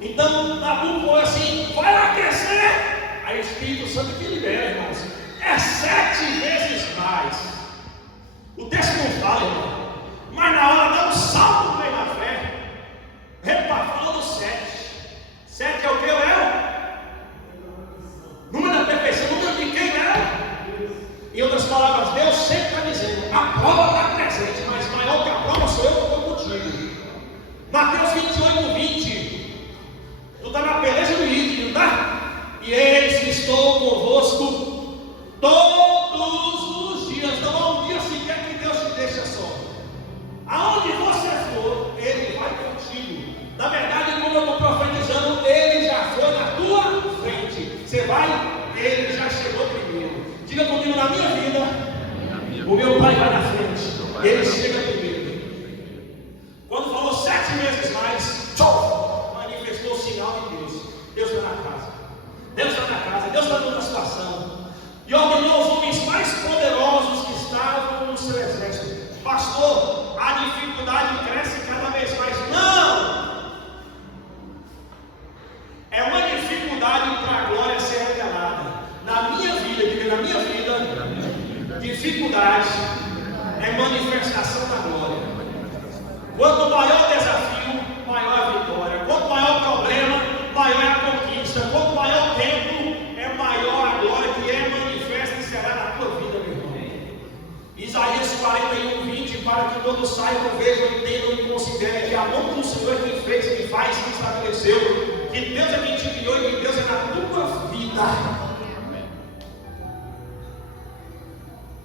Então Nabu falou assim: vai lá crescer. Aí o Espírito Santo que libera, irmãos, é 7 vezes mais. O texto não fala, irmão, mas na hora dá um salto no meio da fé. Falou do 7. 7 é o que, Léo? Número da perfeição, número de quem, Léo? Em outras palavras, Deus sempre está dizendo: a prova está presente, mas maior que a prova sou eu que estou contigo. Mateus 28:20. Tu está na beleza do íntimo, tá? E eis que estou convosco todos os dias. Não há um dia sequer que Deus te deixa só. Aonde você for, Ele vai contigo. Na verdade, como eu estou profetizando, Ele já foi na tua frente. Você vai, Ele já chegou primeiro. Diga comigo: na minha vida, o meu Pai vai na frente. Ele chega primeiro. Quando falou 7 vezes mais, manifestou o sinal de Deus. Deus está na casa. Deus está na casa. Deus está numa situação. E ordenou os homens mais poderosos que estavam no seu exército: pastor, a dificuldade cresce cada vez mais. Não! É uma dificuldade para a glória ser revelada. Na minha vida, diga na minha vida, dificuldade é manifestação da glória. Quanto maior o desafio, maior a vitória. Quanto maior o problema, maior é a conquista. Quanto maior o tempo, é maior a glória que é manifesta e será na tua vida, meu irmão. Isaías 41:20, para que todos saibam, vejam, entendam e considerem que a mão do Senhor é quem fez, quem faz, quem estabeleceu. Que Deus é quem te criou e que Deus é na tua vida.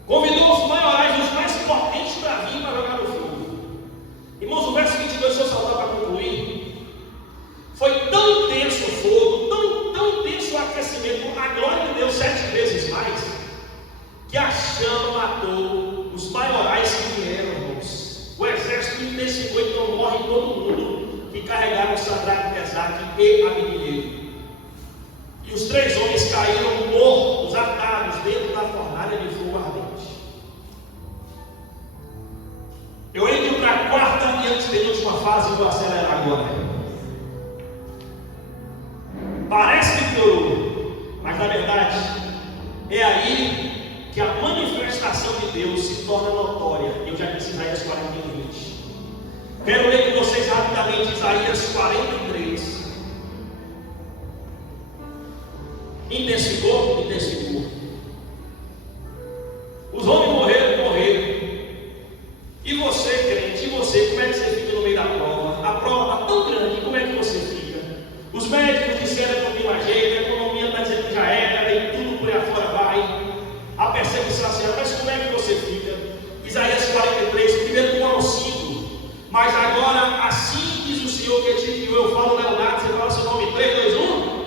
Convidou os maiorais, os mais potentes para vir para jogar no fogo. Irmãos, o verso 22, se eu salvar para concluir, foi tão intenso o fogo, tão intenso o aquecimento, a glória de Deus 7 vezes mais, que a chama matou os maiorais que vieram, irmãos. O exército intensificou, então morre todo mundo que carregaram Sadraque, Mesaque e Abednego. E os 3 homens caíram mortos, atados dentro da fornalha de fogo ardente. Eu entro para a quarta e antepenúltima fase e vou acelerar agora. Parece que piorou, mas na verdade é aí que a manifestação de Deus se torna notória. Eu já disse Isaías 41:20. Quero ler com vocês rapidamente Isaías 43. Intensificou? Intensificou. Os homens morreram, morreram. E você, crente, e você, como é que você fica no meio da prova? A prova está tão grande, como é que você fica? Os médicos disseram que não tem mais jeito, a economia está dizendo que já era, e tudo por aí afora vai. A perseguição assim, mas como é que você fica? Isaías 43, primeiro 1 ao 5. Mas agora, assim diz o Senhor que te criou, eu falo Leonardo, você fala seu nome 3, 2, 1.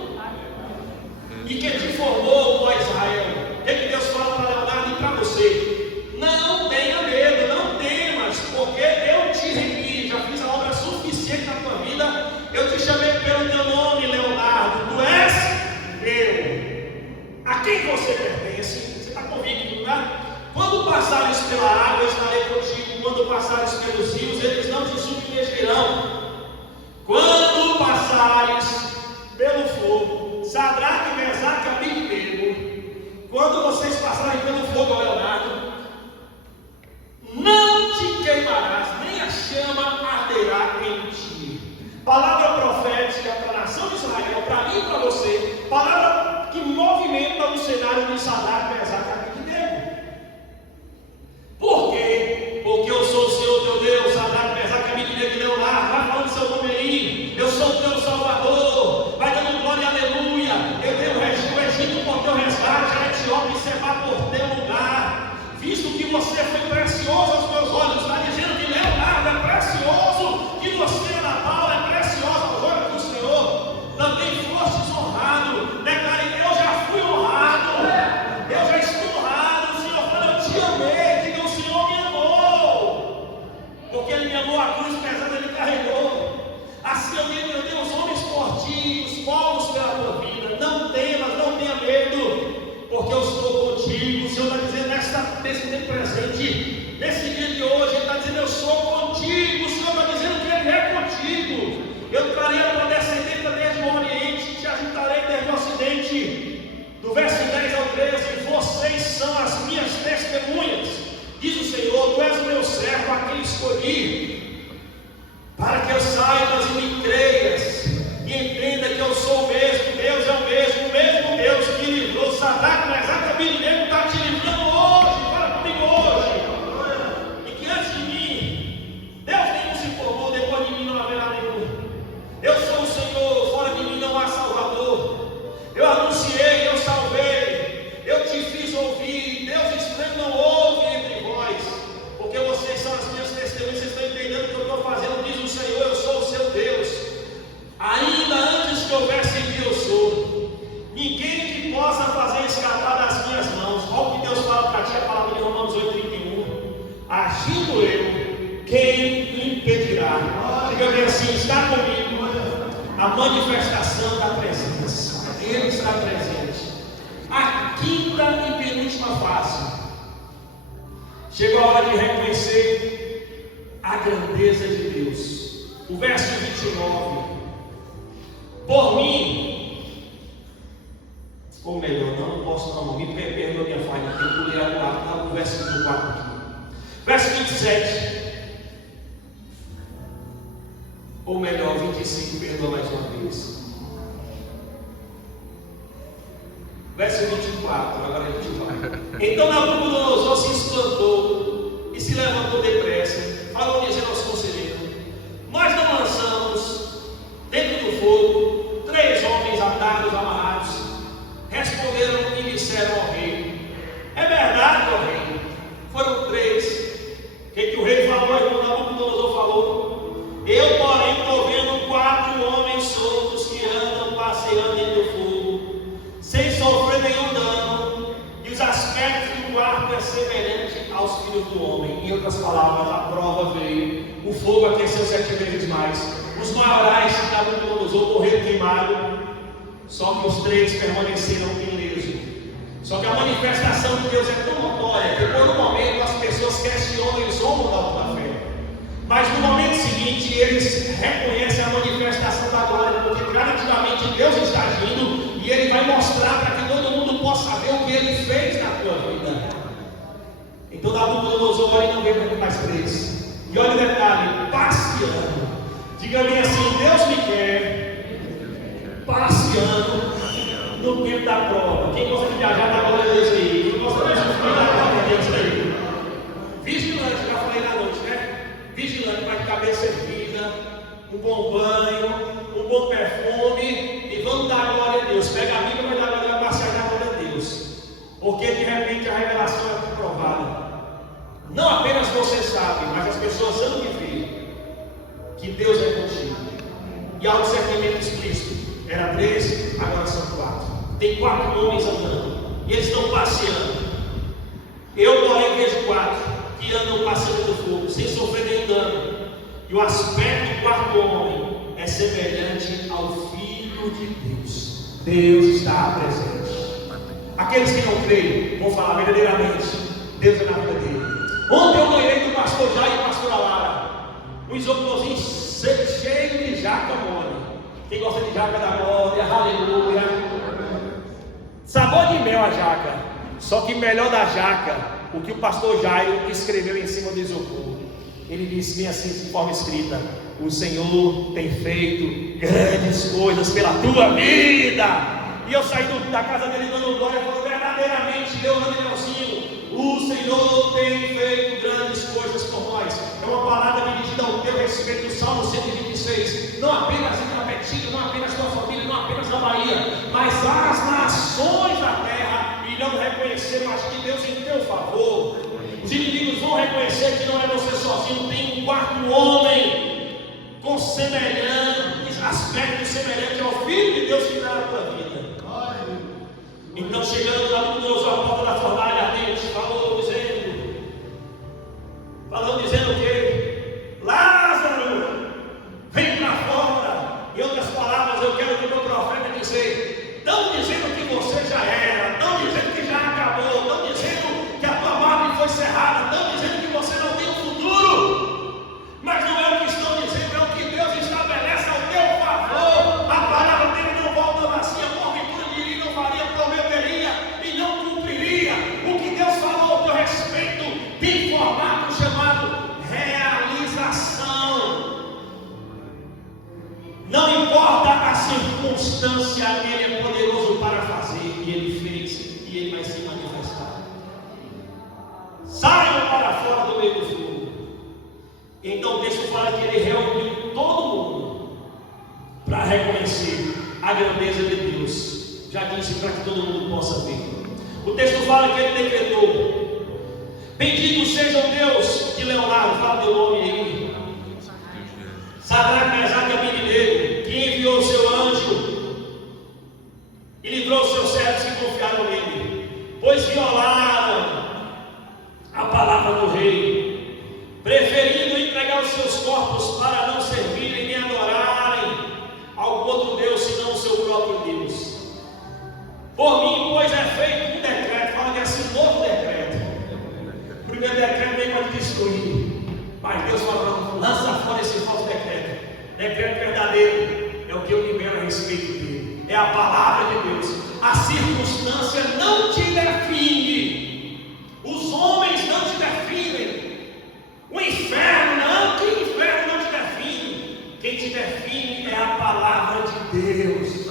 E que te formou, ó Israel. O que Deus fala para Leonardo e para você? Não tenha medo, não temas, porque eu te remi, já fiz a obra suficiente na tua vida. Eu te chamei pelo teu nome, Leonardo. Tu és meu. A quem você pertence? Você está convicto, não é? Quando passares pela água, eu estarei contigo. Quando passares pelos rios, eles não te submergirão. Quando passares pelo fogo, Sadraque, Mesaque, Abednego, quando vocês passarem pelo fogo, Leonardo, não te queimarás, nem a chama arderá em ti. Palavra profética para a nação de Israel, para mim e para você, palavra que move movimenta o cenário de Sadraque, Mesaque e Abednego. Por quê? Porque eu sou o Senhor teu Deus, Sadraque, Mesaque e Abednego, Leonardo, vai falando seu nome aí, eu sou o teu Salvador, vai dando glória e aleluia, eu dei o Egito por teu resgate, a Etiópia e Seba por teu lugar, visto que você foi precioso aos meus olhos, está dizendo que Leonardo é precioso, que você, Ana Paula, é preciosa aos olhos do Senhor, também fostes honrado, declare, eu já fui honrado, eu já estou honrado, o Senhor fala, eu te amei, diga, o Senhor me amou, porque Ele me amou, a cruz pesada Ele carregou, assim eu dei os homens por ti, os povos pela tua vida, não temas, não tenha medo, porque eu estou contigo. O Senhor está dizendo nesse tempo presente, nesse dia de hoje, Ele está dizendo, eu sou contigo, o Senhor está dizendo que Ele é contigo, eu trarei a tua descendência desde o Oriente, te agitarei desde o Ocidente, do verso 10 ao 13, vocês são as minhas testemunhas, diz o Senhor, tu és o meu servo, a quem escolhi, para que eu saibas e me creias, e entenda que eu sou o mesmo, Deus é o mesmo Deus que livrou Sadraque, Mesaque e Abednego, está te livrando hoje, fala comigo hoje, e que antes de mim, Deus nem se formou, depois de mim não haverá nenhum, eu sou o Senhor, fora de mim não há Salvador, eu anunciei, eu salvei, eu te fiz ouvir, Deus estranho não ouve entre vós, porque vocês são as minhas testemunhas, vocês estão entendendo o que eu estou fazendo, diz o Senhor, eu sou o seu Deus, ainda antes que houvesse dia eu sou, ninguém que possa fazer escapar das minhas mãos, olha o que Deus fala para ti, a palavra de Romanos 8:31, agindo eu, quem impedirá? Diga bem assim, está comigo a manifestação da presença, Ele está presente. A quinta e penúltima fase, chegou a hora de reconhecer a grandeza de Deus. O verso 29, por mim, ou melhor, não posso não, me perdoa minha falha, eu pulei o verso 24 aqui. Verso 27, ou melhor, 25, perdoa mais uma vez. Verso 24, agora 24. Então Nabucodonosor se espantou e se levantou depressa, falou dizendo aos conselheiros, nós não lançamos dentro do fogo 3 homens atados, amarrados. Responderam e disseram ao rei, é verdade, ó rei, foram 3. O que o rei falou, irmão Nabucodonosor falou, eu porém estou vendo 4 homens soltos que andam passeando dentro do fogo, sem sofrer nenhum dano, e os aspectos do quarto é semelhante aos filhos do homem. Em outras palavras, a prova veio, o fogo aqueceu 7 vezes mais, os maiorais de Nabucodonosor morreram queimados, só que os 3 permaneceram ilesos. Só que a manifestação de Deus é tão notória que por um momento as pessoas questionam e zombam da tua fé, mas no momento seguinte eles reconhecem a manifestação da glória, porque gradativamente Deus está agindo e Ele vai mostrar para que todo mundo possa ver o que Ele fez na tua vida. Então Nabucodonosor olha e não vê mais 3. E olha o detalhe, passeando. Diga-me assim, Deus me quer passeando no tempo da prova. Quem gosta de viajar na glória de Deus aí? Quem gosta de sofrer na glória de Deus aí? Vigilante, já falei na noite, né? Vigilante, vai de cabeça erguida, um bom banho, um bom perfume, e vamos dar a glória a Deus. Pega a Bíblia e vai passear na glória de Deus, porque de repente a revelação é comprovada. Não apenas você sabe, mas as pessoas amam de ver que Deus é contigo. E há um discernimento explícito. Era 3, agora são 4. Tem 4 homens andando, e eles estão passeando. Eu, porém, vejo 4 que andam passeando no fogo, sem sofrer nenhum dano. E o aspecto do 4º homem é semelhante ao Filho de Deus. Deus está presente. Aqueles que não creem vão falar verdadeiramente, Deus é na vida dele. Ontem eu ganhei do pastor Jair e pastora Lara um isoporzinho cheio de jaca mole. Quem gosta de jaca da glória, aleluia. Sabor de mel a jaca. Só que melhor da jaca, o que o pastor Jairo escreveu em cima do isopor. Ele disse bem assim, de forma escrita: o Senhor tem feito grandes coisas pela tua vida. E eu saí da casa dele dando glória e falei: verdadeiramente, Leonardo e Nelsinho, o Senhor tem feito grandes coisas por nós. É uma palavra dirigida ao teu respeito, do Salmo 126. Não apenas em Capetinga, não apenas tua família, não apenas na Bahia, mas as nações da terra irão reconhecer, mas que Deus em teu favor. Os inimigos vão reconhecer que não é você sozinho, tem um quarto homem com semelhante, aspecto semelhante ao Filho de Deus que dá na tua vida. Então, chegando lá no Deus, a porta da fornalha ardente, falando dizendo o quê? Lázaro, vem para fora. Em outras palavras, eu quero que o meu profeta dizer: estão dizendo que você já era, estão dizendo que já acabou, estão dizendo que a tua margem foi cerrada, estão dizendo que você não tem um futuro, mas não é o que estão dizendo, é o que Deus estabelece ao teu favor. A palavra dele não volta vazia, porventura diria, não faria, prometeria e não cumpriria. O que Deus falou ao teu respeito tem formato chamado realização. Não importa a circunstância, Ele é poderoso para fazer, e Ele fez, e Ele vai se manifestar. Saiam para fora do meio do fogo. Então o texto fala que Ele reuniu todo mundo para reconhecer a grandeza de Deus. Já disse para que todo mundo possa ver. O texto fala que Ele decretou: bendito seja o Deus de Leonardo, fala teu nome aí, Sadraque, Mesaque e Abednego, que enviou o seu anjo e livrou os seus servos que confiaram nele, pois violaram a palavra do rei, preferindo entregar os seus corpos para não servirem nem adorarem algum outro Deus senão o seu próprio Deus. Por mim, pois, é feito um decreto, fala que é assim, novo decreto. O primeiro decreto veio para destruir, mas Deus fala: lança fora esse falso decreto. Decreto verdadeiro é o que eu libero a respeito dele, é a palavra de Deus. A circunstância não te define, os homens não te definem, o inferno não, que inferno não te define. Quem te define é a palavra de Deus.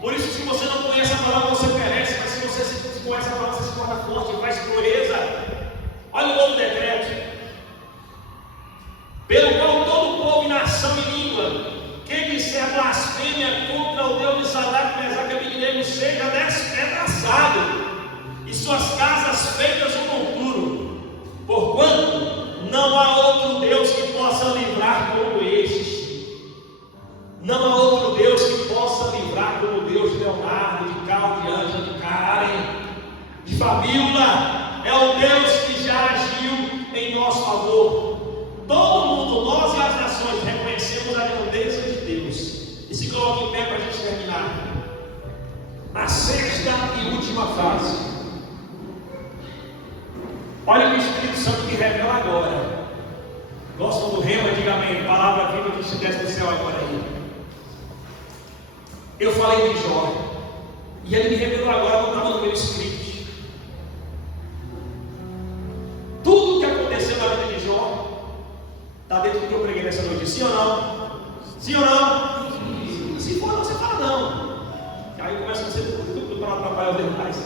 Por isso, se você não conhece a palavra, você perece, mas se você conhece a palavra, você se torna forte e faz proeza. Olha o novo decreto, pelo qual todo povo, nação e língua, quem disser blasfêmia contra o Deus de Sadraque, Mesaque e Abednego, seja despedaçado, e suas casas feitas um monturo, porquanto não há outro Deus que possa livrar como este. Não há outro Deus que possa livrar como o Deus de Leonardo, de Carlos, de Ângela, de Karen, de Fabíola. É o Deus que já agiu em nosso favor. Todo mundo, nós e as nações, reconhecemos a grandeza de Deus. E se coloque em pé para a gente terminar. Na sexta e última fase, olha o que o Espírito Santo me revela agora. Gostam do rema? Diga amém. Palavra viva que se desce do céu agora aí. Eu falei de Jó, e ele me revelou agora, eu estava no meu script. Tudo o que aconteceu na vida de Jó está dentro do que eu preguei nessa noite. Sim ou não? Sim ou não? Sim. Se for, não, você fala não. Aí começa a ser tudo para atrapalhar os demais.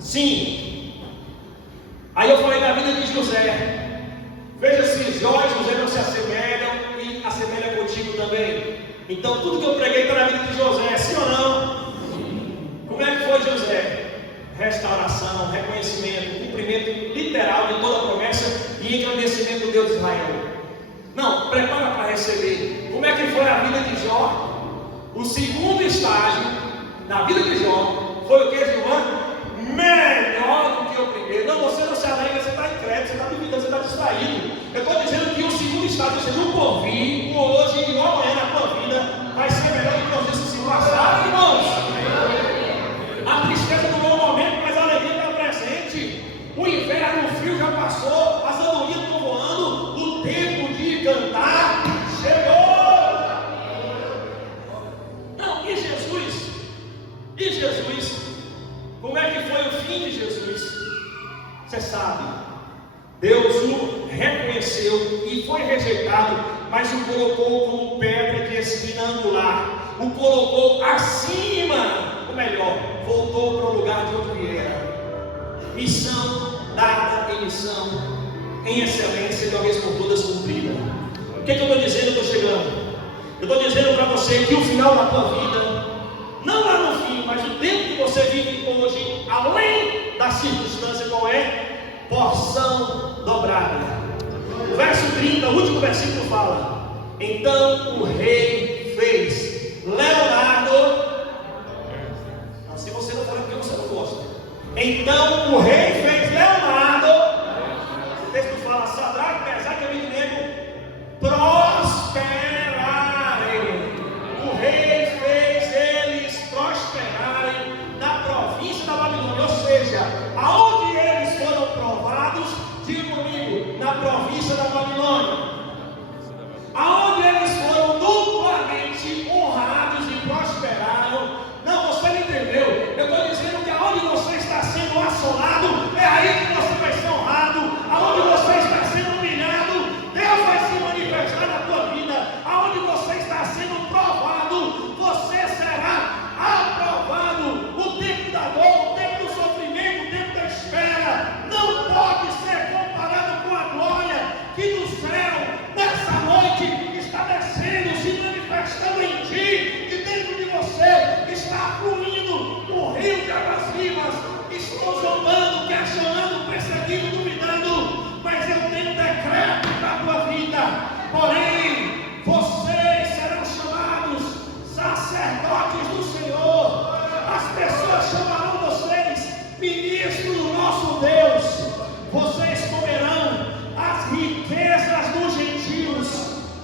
Sim. Aí eu falei da vida de José. Veja se Jó e José não se assemelham e assemelham contigo também. Então tudo que eu preguei está na vida de José, sim ou não? Como é que foi José? Restauração, reconhecimento, cumprimento literal de toda a promessa e engrandecimento do Deus de Israel. Não, prepara para receber. Como é que foi a vida de Jó? O segundo estágio na vida de Jó foi o que, João? Melhor do que o primeiro. Não, você não se alegra, você está incrédulo, você está duvidando, você está distraído. Eu estou dizendo que o segundo estágio, ou seja, o porvir, o hoje e o amanhã na tua vida vai ser melhor do que os dias que se passaram, irmãos. A tristeza durou um momento, mas a alegria está presente. O inverno, o frio já passou, as andorinhas estão voando, o tempo de cantar chegou. Não, e Jesus? E Jesus? Como é que foi o fim de Jesus? Você sabe, Deus o reconheceu e foi rejeitado, mas o colocou como pedra de espina angular, o colocou acima. melhor, voltou para o lugar de onde viera. Missão dada em missão, em excelência, de uma vez por todas cumprida. O que eu estou dizendo? Eu estou chegando. Eu estou dizendo para você que o final da tua vida, não lá no fim, mas o tempo que você vive hoje, além da circunstância, qual é? Porção dobrada. O verso 30, o último versículo fala: então o rei fez Leonardo. Não, se você não for, é porque você não gosta. Então o rei fez Leonardo. O texto fala: Sadraque, Mesaque e Abednego prosperarem. O rei fez eles prosperarem na província da Babilônia, ou seja, aonde eles foram provados, diga comigo, na província da Babilônia, aonde eles foram duplamente honrados e prosperaram. Não, você não entendeu. Eu estou dizendo que aonde você está sendo assolado, é aí que você vai ser honrado. Aonde você está sendo humilhado, Deus vai se manifestar na tua vida. Aonde você está sendo provado, você será aprovado. O tempo da dor, o tempo do sofrimento, o tempo da espera não pode ser comparado com a glória que do céu, nessa noite, está descendo, se manifestando em ti, e dentro de você está fluindo um rio de águas vivas. Estou zombando, questionando, perseguindo, duvidando, mas eu tenho decreto para a tua vida. Porém, vocês serão chamados sacerdotes do Senhor. As pessoas chamarão vocês ministros do nosso Deus. Vocês comerão as riquezas dos gentios.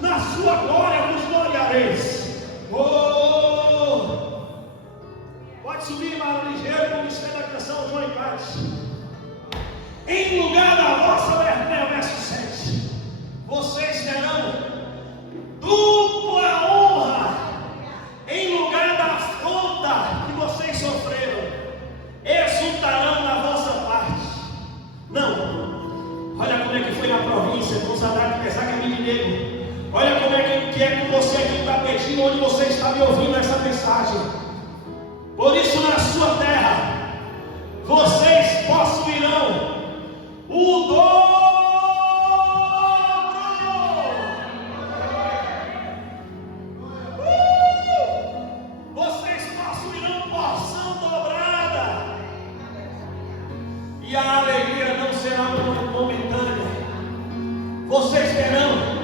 Na sua glória vos gloriareis. Oh! Pode subir, Mara Ligeiro, com o mistério da canção João e Paz. Em lugar da vossa vergonha, verso 7, vocês terão dupla honra. Em lugar da afronta que vocês sofreram, exultarão na vossa parte. Não, olha como é que foi na província, com Sadraque, Mesaque e Abednego. Olha como é que é com você aqui no tapetinho, onde você está me ouvindo essa mensagem. Por isso, na sua terra, vocês possuirão o dobro. Vocês possuirão porção dobrada. E a alegria não será momentânea. Vocês terão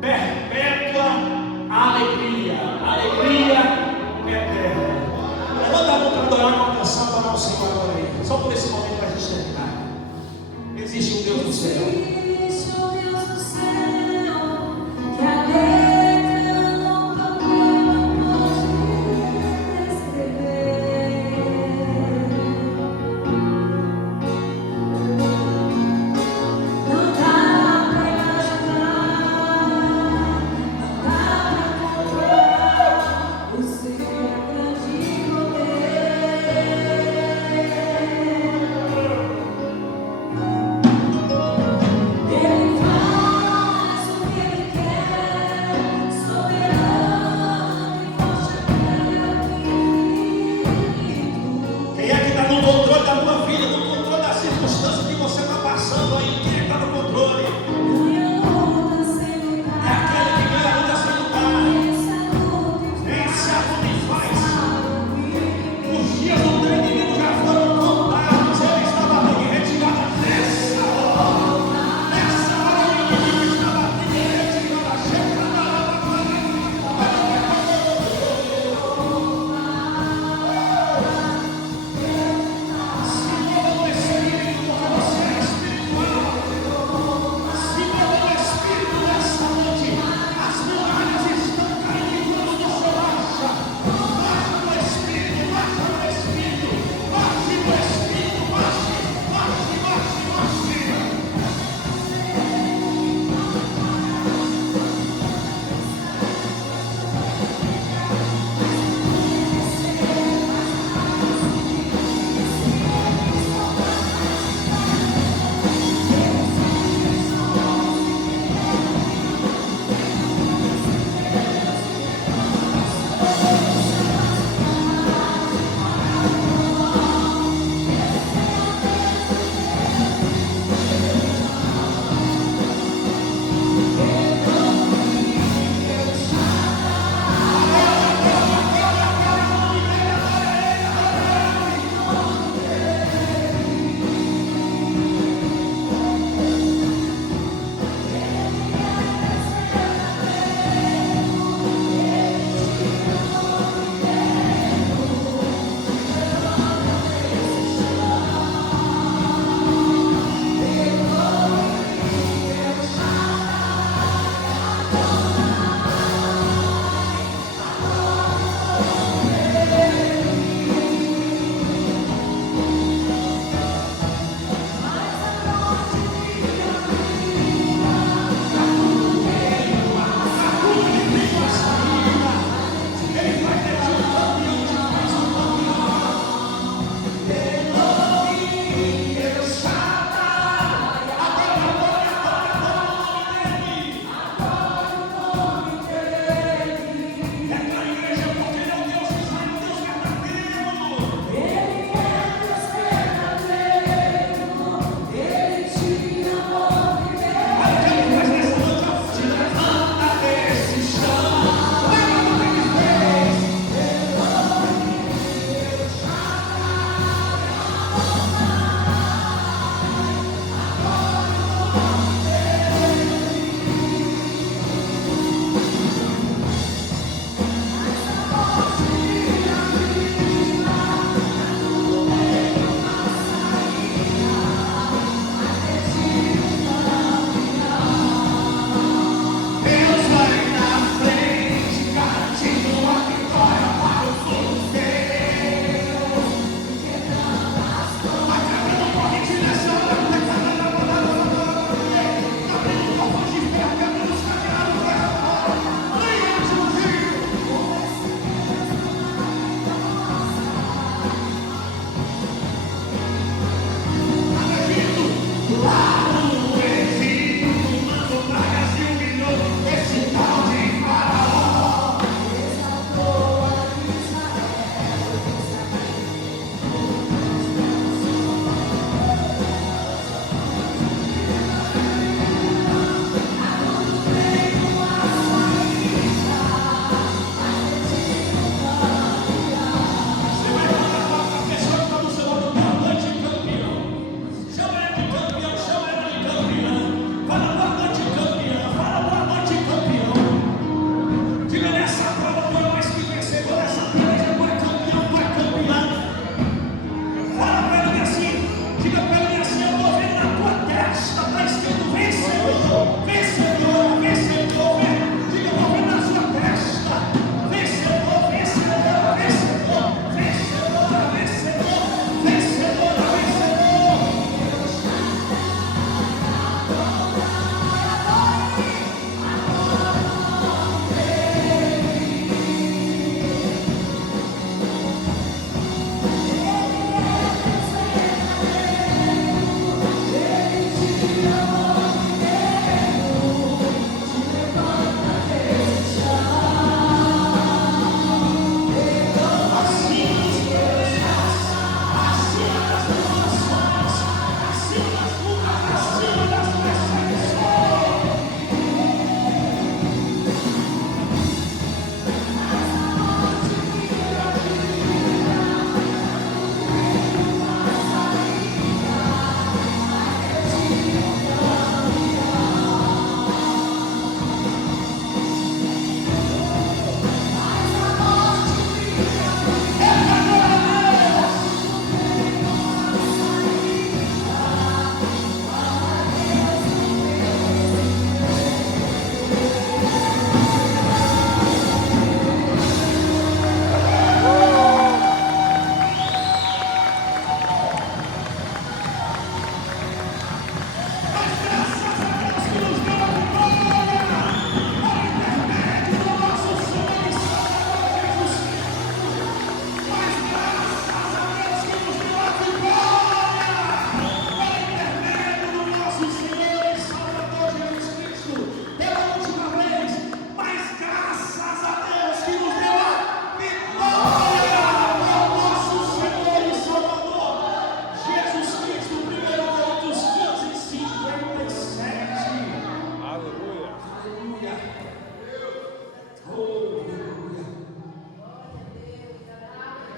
perpétua alegria. Alegria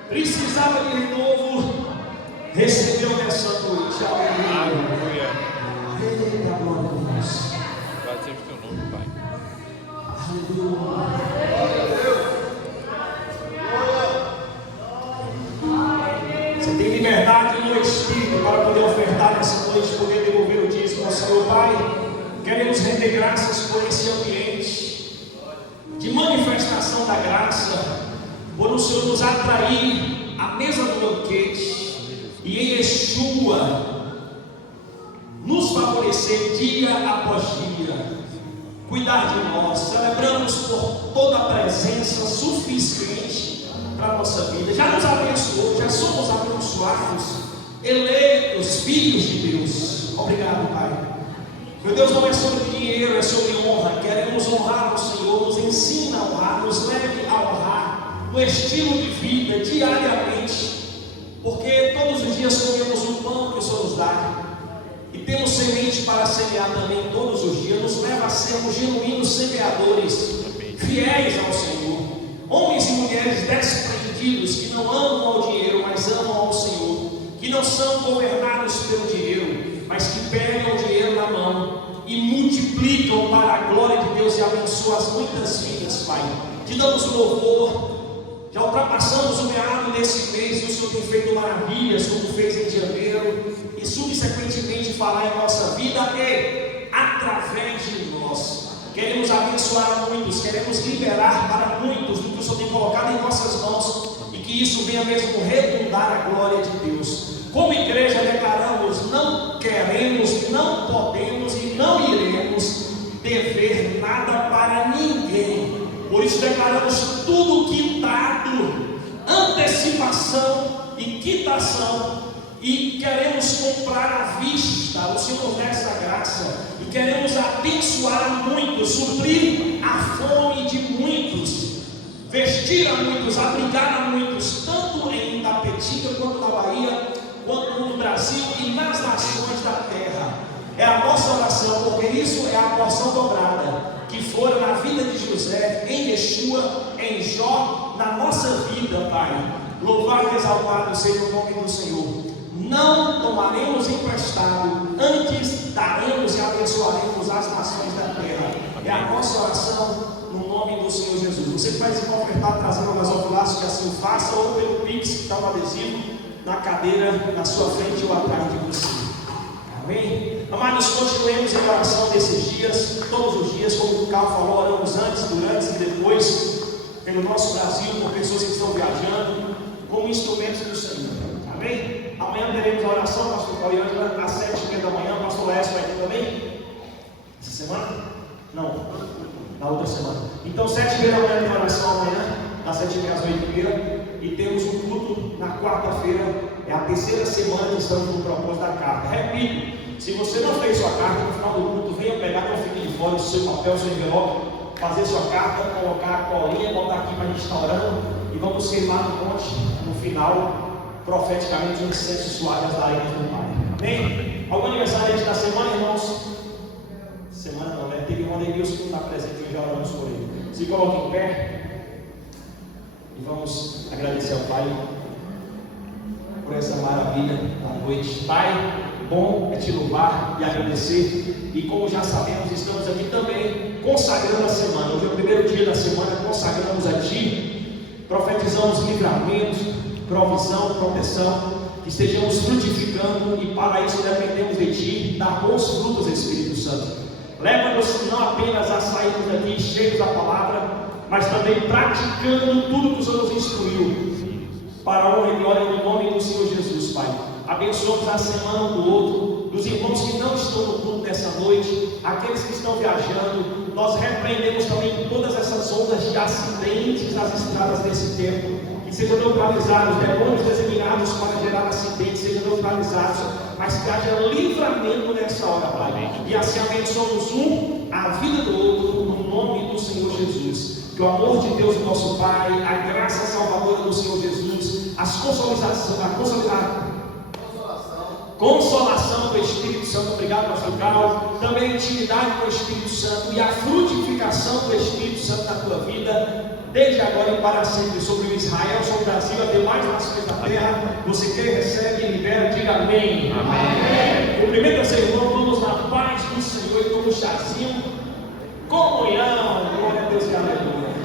precisava de renovo, recebeu nessa noite. Aleluia. Eita, glória a Deus. Louvado seja o teu nome, Pai. Você tem liberdade no Espírito para poder ofertar nessa noite, poder devolver o dízimo ao Senhor. Pai, queremos render graças por esse ambiente de manifestação da graça, por o Senhor nos atrair à mesa do banquete e em Yeshua nos favorecer dia após dia, cuidar de nós. Celebramos por toda a presença suficiente para a nossa vida. Já nos abençoou, já somos abençoados, eleitos, filhos de Deus. Obrigado, Pai. Meu Deus, não é sobre dinheiro, é sobre honra. Queremos honrar o Senhor, nos ensina a honrar, nos leve a honrar no estilo de vida, diariamente, porque todos os dias comemos o pão que o Senhor nos dá e temos semente para semear também todos os dias. Nos leva a sermos genuínos semeadores, fiéis ao Senhor, homens e mulheres desprendidos, que não amam ao dinheiro, mas amam ao Senhor, que não são governados pelo dinheiro, mas que pegam o dinheiro na mão e multiplicam para a glória de Deus e abençoam as muitas vidas. Pai, te damos louvor. Já ultrapassamos o meado desse mês e o Senhor tem feito maravilhas, como fez em janeiro, e subsequentemente falar em nossa vida e através de nós. Queremos abençoar muitos, queremos liberar para muitos do que o Senhor tem colocado em nossas mãos, e que isso venha mesmo redundar a glória de Deus. Como igreja declaramos: não queremos, não podemos e não iremos dever nada para ninguém. Por isso declaramos tudo quitado, antecipação e quitação, e queremos comprar à vista. O Senhor nos dá essa graça, e queremos abençoar a muitos, suprir a fome de muitos, vestir a muitos, abrigar a muitos, tanto em Itapetinga quanto na Bahia, quanto no Brasil e nas nações da terra. É a nossa oração, porque isso é a porção dobrada que fora na vida de José, em Yeshua, em Jó, na nossa vida, Pai. Louvado e exaltado seja o nome do Senhor. Não tomaremos emprestado, antes daremos e abençoaremos as nações da terra. É a nossa oração no nome do Senhor Jesus. Você que vai se ofertar trazendo umas ovulações, que assim o faça, ou pelo Pix, que está um adesivo na cadeira, na sua frente ou atrás de você. Amém? Amados, continuemos em oração nesses dias, todos os dias, como o Carlos falou, oramos antes, durante e depois, pelo nosso Brasil, por pessoas que estão viajando, como instrumentos do Senhor. Amém? Amanhã teremos a oração, pastor Paulo e Ângela, às 7h30 da manhã. Pastor Lécio vai ter também? Essa semana? Não, na outra semana. Então, 7h30 da manhã tem oração amanhã, das 7h30 às 8h30. E temos um culto na quarta-feira. É a terceira semana que estamos no propósito da carta. Repito, se você não fez sua carta, no final do culto, venha pegar, não fique de fora o seu papel, o seu envelope, fazer sua carta, colocar a colinha, botar aqui para a gente estar orando, e vamos queimar no monte, no final, profeticamente, um incenso suave às lareiras do Pai. Amém? Algum aniversário da semana, irmãos? Semana não, né? Teve um Adenilson que não está presente, hoje já oramos por ele. Se coloque em pé e vamos agradecer ao Pai por essa maravilha da noite. Pai, bom é te louvar e agradecer, e como já sabemos, estamos aqui também consagrando a semana. Hoje é o primeiro dia da semana, consagramos a Ti, profetizamos livramento, provisão, proteção, que estejamos frutificando, e para isso dependemos de Ti. Dá bons frutos, Espírito Santo. Leva-nos não apenas a sairmos daqui cheios da palavra, mas também praticando tudo que o Senhor nos instruiu, para a honra e glória no nome do Senhor Jesus, Pai. Abençoamos a semana um do outro, dos irmãos que não estão no culto nessa noite, aqueles que estão viajando. Nós repreendemos também todas essas ondas de acidentes nas estradas desse tempo, que sejam neutralizados, demônios designados para gerar acidentes sejam neutralizados, mas que haja livramento nessa hora, Pai. E assim abençoamos um a vida do outro, no nome do Senhor Jesus. Que o amor de Deus, nosso Pai, a graça salvadora do Senhor Jesus, a consolação do Espírito Santo, obrigado, pastor Carlos, também a intimidade do Espírito Santo e a frutificação do Espírito Santo na tua vida, desde agora e para sempre, sobre o Israel, sobre o Brasil, as demais nações da terra. Você crê, recebe e libera, diga amém. Amém. Cumprimenta seu irmão, vamos na paz do Senhor e toma um chazinho. Comunhão, glória a Deus e aleluia.